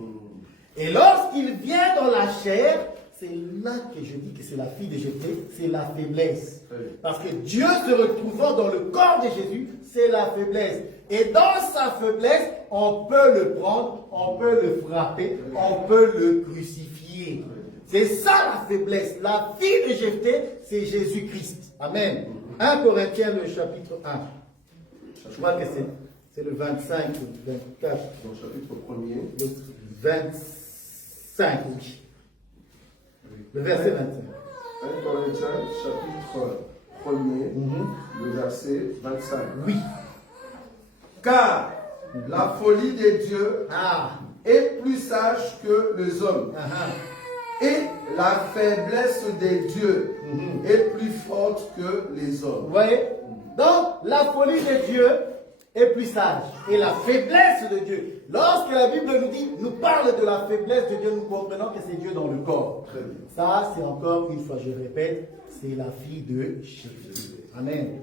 Et lorsqu'il vient dans la chair, c'est là que je dis que c'est la fille de Jephthé, c'est la faiblesse. Parce que Dieu se retrouvant dans le corps de Jésus, c'est la faiblesse. Et dans sa faiblesse, on peut le prendre, on peut le frapper, on peut le crucifier. C'est ça la faiblesse. La fille de Jephthé, c'est Jésus-Christ. Amen. 1 Corinthiens, le chapitre 1. Je crois que c'est le 25 ou 24. Dans le chapitre 1er. Le 25, oui. Le verset 25. 1 Corinthiens, chapitre 1er, le verset 25. Oui. Car la folie des dieux est plus sage que les hommes. Et la faiblesse des dieux est plus forte que les hommes. Vous voyez? Donc, la folie de Dieu est plus sage. Et la faiblesse de Dieu. Lorsque la Bible nous parle de la faiblesse de Dieu, nous comprenons que c'est Dieu dans le corps. Très bien. Ça, c'est encore une fois, je répète, c'est la fille de Jésus. Amen.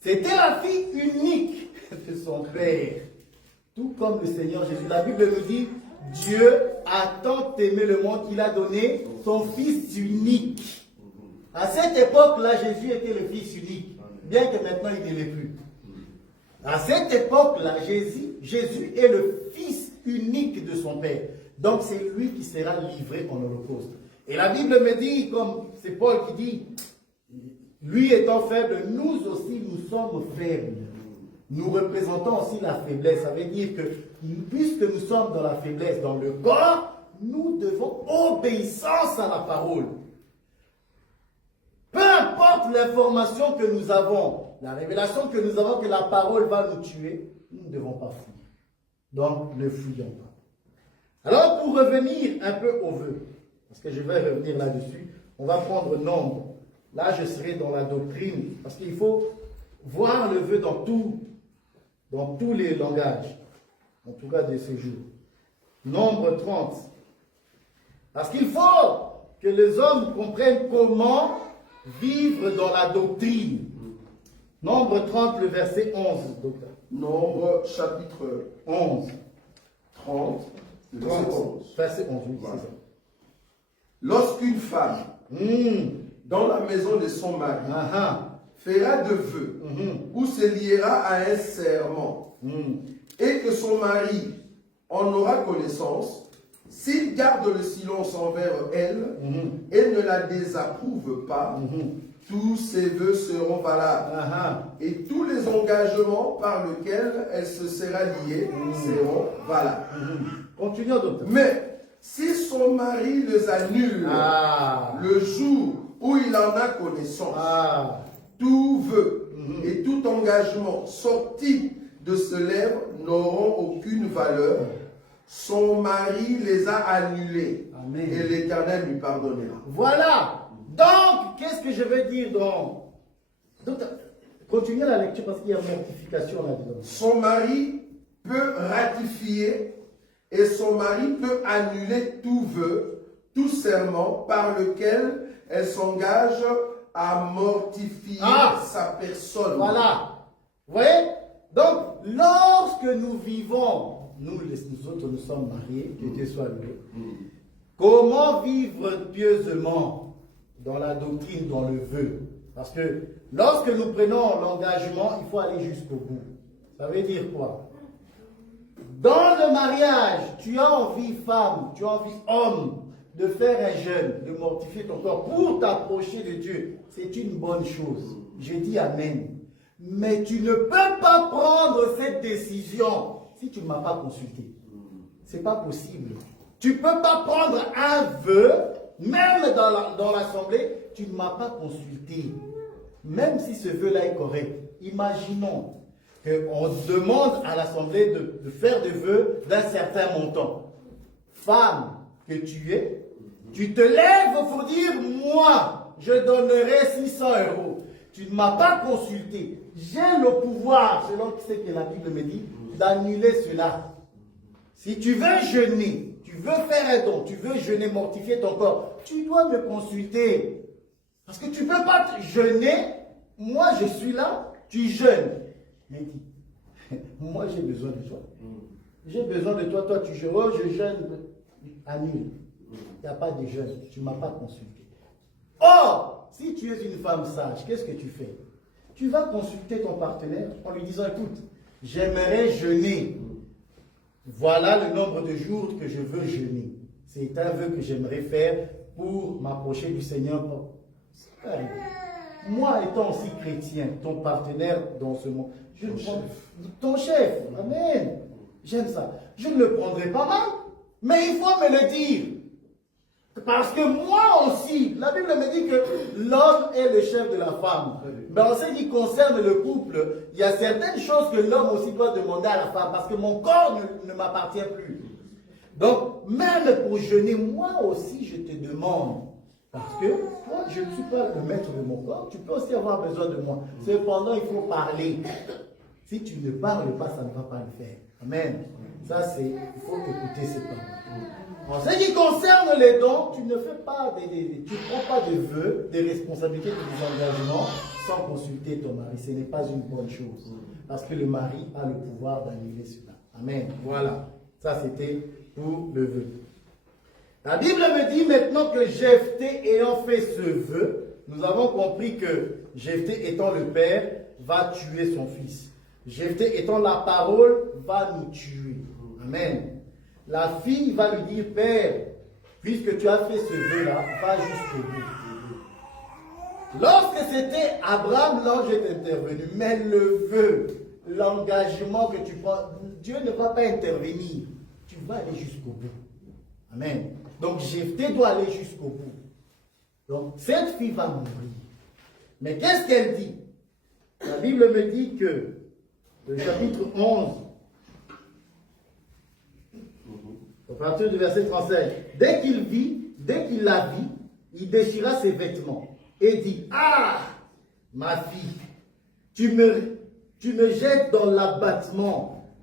C'était la fille unique de son Père. Tout comme le Seigneur Jésus. La Bible nous dit, Dieu a tant aimé le monde qu'il a donné son Fils unique. À cette époque-là, Jésus était le Fils unique, bien que maintenant il ne l'est plus. À cette époque-là, Jésus est le Fils unique de son Père. Donc c'est lui qui sera livré en holocauste. Et la Bible me dit, comme c'est Paul qui dit, lui étant faible, nous aussi nous sommes faibles. Nous représentons aussi la faiblesse. Ça veut dire que puisque nous sommes dans la faiblesse, dans le corps, nous devons obéissance à la parole. Peu importe l'information que nous avons, la révélation que nous avons que la parole va nous tuer, nous ne devons pas fuir. Donc, ne fuyons pas. Alors, pour revenir un peu au vœu, parce que je vais revenir là-dessus, on va prendre nombre. Là, je serai dans la doctrine, parce qu'il faut voir le vœu dans tous les langages, en tout cas de ce jour. Nombre 30. Parce qu'il faut que les hommes comprennent comment vivre dans la doctrine. Nombre 30, le verset 11, docteur. Nombre chapitre 11. 30, le verset 11. Verset 11, oui, Voilà. c'est ça. Lorsqu'une femme, dans la maison de son mari, fera de vœux ou se liera à un serment, et que son mari en aura connaissance, s'il garde le silence envers elle et ne la désapprouve pas, tous ses vœux seront valables. Et tous les engagements par lesquels elle se sera liée seront valables. Continuons, docteur. Mais si son mari les annule le jour où il en a connaissance, tout vœu et tout engagement sorti de ses lèvres n'auront aucune valeur. Son mari les a annulés. Amen. Et l'Éternel lui pardonnera. Voilà. Donc, qu'est-ce que je veux dire donc, continuez la lecture parce qu'il y a mortification là-dedans. Son mari peut ratifier et son mari peut annuler tout vœu, tout serment par lequel elle s'engage à mortifier sa personne. Voilà. Vous voyez? Donc, lorsque nous vivons, nous autres, nous sommes mariés, que Dieu soit loué. Comment vivre pieusement dans la doctrine, dans le vœu? Parce que lorsque nous prenons l'engagement, il faut aller jusqu'au bout. Ça veut dire quoi? Dans le mariage, tu as envie, femme, tu as envie, homme, de faire un jeûne, de mortifier ton corps pour t'approcher de Dieu. C'est une bonne chose. Je dis Amen. Mais tu ne peux pas prendre cette décision si tu ne m'as pas consulté. Ce n'est pas possible. Tu ne peux pas prendre un vœu, même dans l'assemblée, tu ne m'as pas consulté. Même si ce vœu-là est correct. Imaginons qu'on demande à l'assemblée de faire des vœux d'un certain montant. Femme que tu es, tu te lèves pour dire, moi, je donnerai 600 €. Tu ne m'as pas consulté. J'ai le pouvoir, selon ce que la Bible me dit, d'annuler cela. Si tu veux jeûner, tu veux faire un don, tu veux jeûner, mortifier ton corps, tu dois me consulter. Parce que tu ne peux pas jeûner, moi je suis là, tu jeûnes. Mais dis, moi j'ai besoin de toi. J'ai besoin de toi, toi tu jeûnes, oh je jeûne, annule. Il n'y a pas de jeûne, tu ne m'as pas consulté. Or, si tu es une femme sage, qu'est-ce que tu fais? Tu vas consulter ton partenaire en lui disant, écoute, j'aimerais jeûner. Voilà le nombre de jours que je veux jeûner. C'est un vœu que j'aimerais faire pour m'approcher du Seigneur. Moi, étant aussi chrétien, ton partenaire dans ce monde, ton chef, amen. J'aime ça. Je ne le prendrai pas mal, mais il faut me le dire. Parce que moi aussi, la Bible me dit que l'homme est le chef de la femme. Mais en ce qui concerne le couple, il y a certaines choses que l'homme aussi doit demander à la femme. Parce que mon corps ne m'appartient plus. Donc, même pour jeûner, moi aussi, je te demande. Parce que moi, je ne suis pas le maître de mon corps. Tu peux aussi avoir besoin de moi. Cependant, il faut parler. Si tu ne parles pas, ça ne va pas le faire. Amen. Ça, c'est, il faut écouter ces paroles. En ce qui concerne les dons, tu ne fais pas tu prends pas de vœux, des responsabilités, des engagements sans consulter ton mari. Ce n'est pas une bonne chose. Parce que le mari a le pouvoir d'annuler cela. Amen. Voilà. Ça, c'était pour le vœu. La Bible me dit maintenant que Jephthé ayant fait ce vœu, nous avons compris que Jephthé étant le père, va tuer son fils. Jephthé étant la parole, va nous tuer. Amen. la fille va lui dire, Père, puisque tu as fait ce vœu-là, va jusqu'au bout. Lorsque c'était Abraham, l'ange est intervenu. Mais le vœu, l'engagement que tu prends, Dieu ne va pas intervenir. Tu vas aller jusqu'au bout. Amen. Donc Jephthé doit aller jusqu'au bout. Donc cette fille va mourir. Mais qu'est-ce qu'elle dit? La Bible me dit que, le chapitre 11, à partir du verset 35, dès qu'il la vit, il déchira ses vêtements et dit, ah, ma fille, tu me jettes dans l'abattement.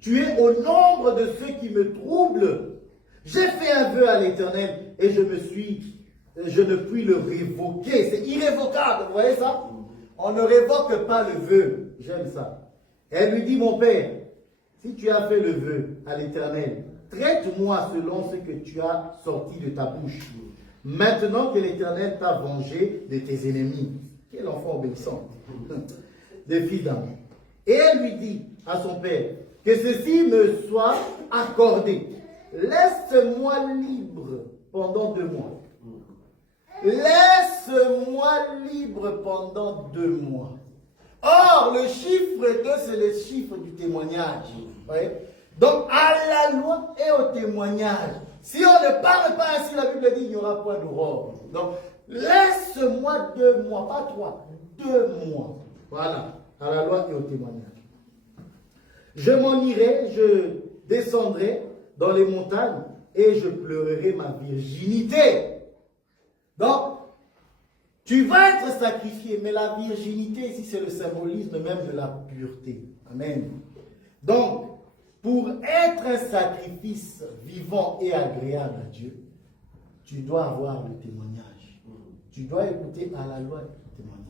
Tu es au nombre de ceux qui me troublent. J'ai fait un vœu à l'Éternel et je ne puis le révoquer. C'est irrévocable, vous voyez ça? On ne révoque pas le vœu. J'aime ça. Elle lui dit, mon père, si tu as fait le vœu à l'Éternel, traite-moi selon ce que tu as sorti de ta bouche. Maintenant que l'Éternel t'a vengé de tes ennemis. Quel enfant obéissant. De fille d'amour. Et elle lui dit à son père, que ceci me soit accordé. Laisse-moi libre pendant 2 mois. Laisse-moi libre pendant 2 mois. Or, le chiffre 2, c'est le chiffre du témoignage. Voyez? Donc, à la loi et au témoignage. Si on ne parle pas ainsi, la Bible dit qu'il n'y aura point d'aurore. Donc, laisse-moi 2 mois, pas 3, 2 mois. Voilà, à la loi et au témoignage. Je m'en irai, je descendrai dans les montagnes et je pleurerai ma virginité. Donc, tu vas être sacrifié, mais la virginité ici, c'est le symbolisme même de la pureté. Amen. Donc, pour être un sacrifice vivant et agréable à Dieu, tu dois avoir le témoignage. Tu dois écouter à la loi le témoignage.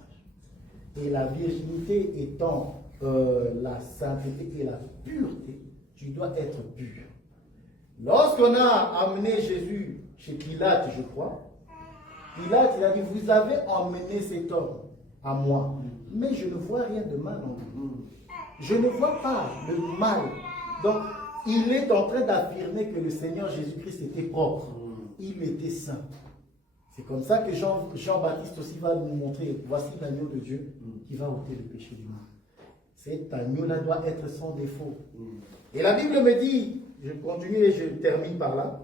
Et la virginité étant la sainteté et la pureté, tu dois être pur. Lorsqu'on a amené Jésus chez Pilate, je crois, Pilate, il a dit, vous avez emmené cet homme à moi, mais je ne vois rien de mal en lui. Je ne vois pas le mal. Donc, il est en train d'affirmer que le Seigneur Jésus-Christ était propre. Il était saint. C'est comme ça que Jean-Baptiste aussi va nous montrer, voici l'agneau de Dieu qui va ôter le péché du monde. Cet agneau-là doit être sans défaut. Et la Bible me dit, je continue et je termine par là,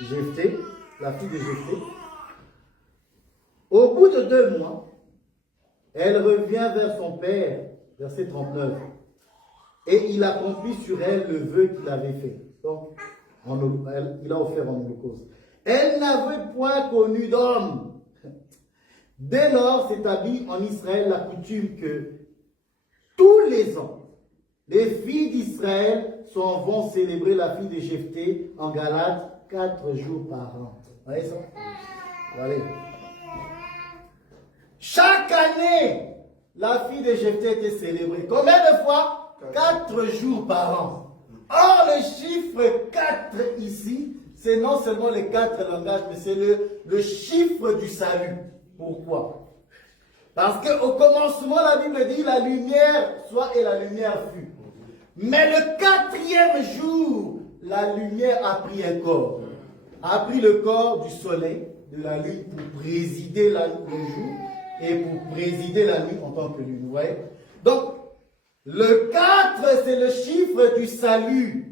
Jephthé, la fille de Jephthé, au bout de 2 mois, elle revient vers son père, verset 39, et il accomplit sur elle le vœu qu'il avait fait. Donc, il a offert en holocauste. Elle n'avait point connu d'homme. Dès lors s'établit en Israël la coutume que tous les ans, les filles d'Israël vont célébrer la fille de Jephthé en Galate 4 jours par an. Vous voyez ça? Allez. Chaque année, la fille de Jephthé était célébrée. Combien de fois? 4 jours par an. Or, le chiffre 4 ici, c'est non seulement les 4 langages, mais c'est le chiffre du salut. Pourquoi? Parce qu'au commencement, la Bible dit la lumière soit et la lumière fut. Mais le 4e jour, la lumière a pris un corps. A pris le corps du soleil, de la lune, pour présider le jour et pour présider la nuit en tant que lune. Vous voyez? Donc, le 4, c'est le chiffre du salut.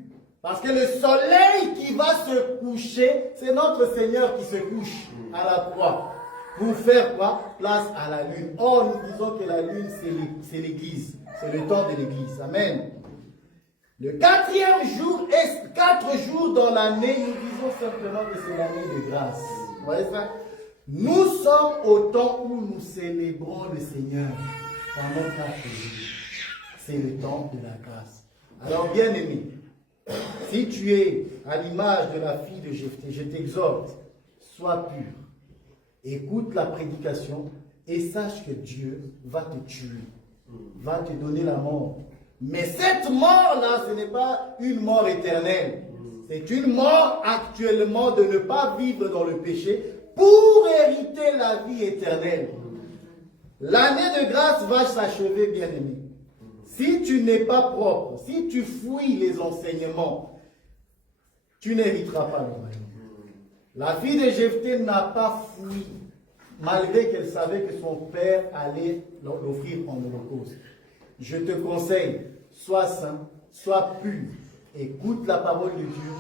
Parce que le soleil qui va se coucher, c'est notre Seigneur qui se couche à la croix. Pour faire quoi? Place à la lune. Or, nous disons que la lune, c'est l'Église. C'est le temps de l'Église. Amen. Le 4e jour est 4 jours dans l'année. Nous disons simplement que c'est l'année de grâce. Vous voyez ça? Nous sommes au temps où nous célébrons le Seigneur pendant 4 jours. C'est le temps de la grâce. Alors, bien aimé, si tu es à l'image de la fille de Jephthé, je t'exhorte, sois pur. Écoute la prédication et sache que Dieu va te tuer, va te donner la mort. Mais cette mort-là, ce n'est pas une mort éternelle. C'est une mort actuellement de ne pas vivre dans le péché pour hériter la vie éternelle. L'année de grâce va s'achever, bien-aimé. Si tu n'es pas propre, si tu fouilles les enseignements, tu n'hériteras pas le royaume. La fille de Jephthé n'a pas fui, malgré qu'elle savait que son père allait l'offrir en holocauste. Je te conseille, sois saint, sois pur, écoute la parole de Dieu,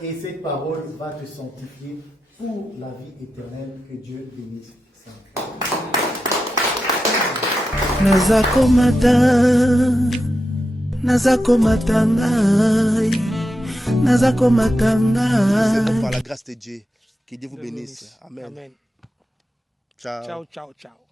et cette parole va te sanctifier pour la vie éternelle. Que Dieu bénisse ça. C'est par la grâce de Dieu. Que Dieu vous bénisse. Amen. Amen. Ciao. Ciao, ciao, ciao.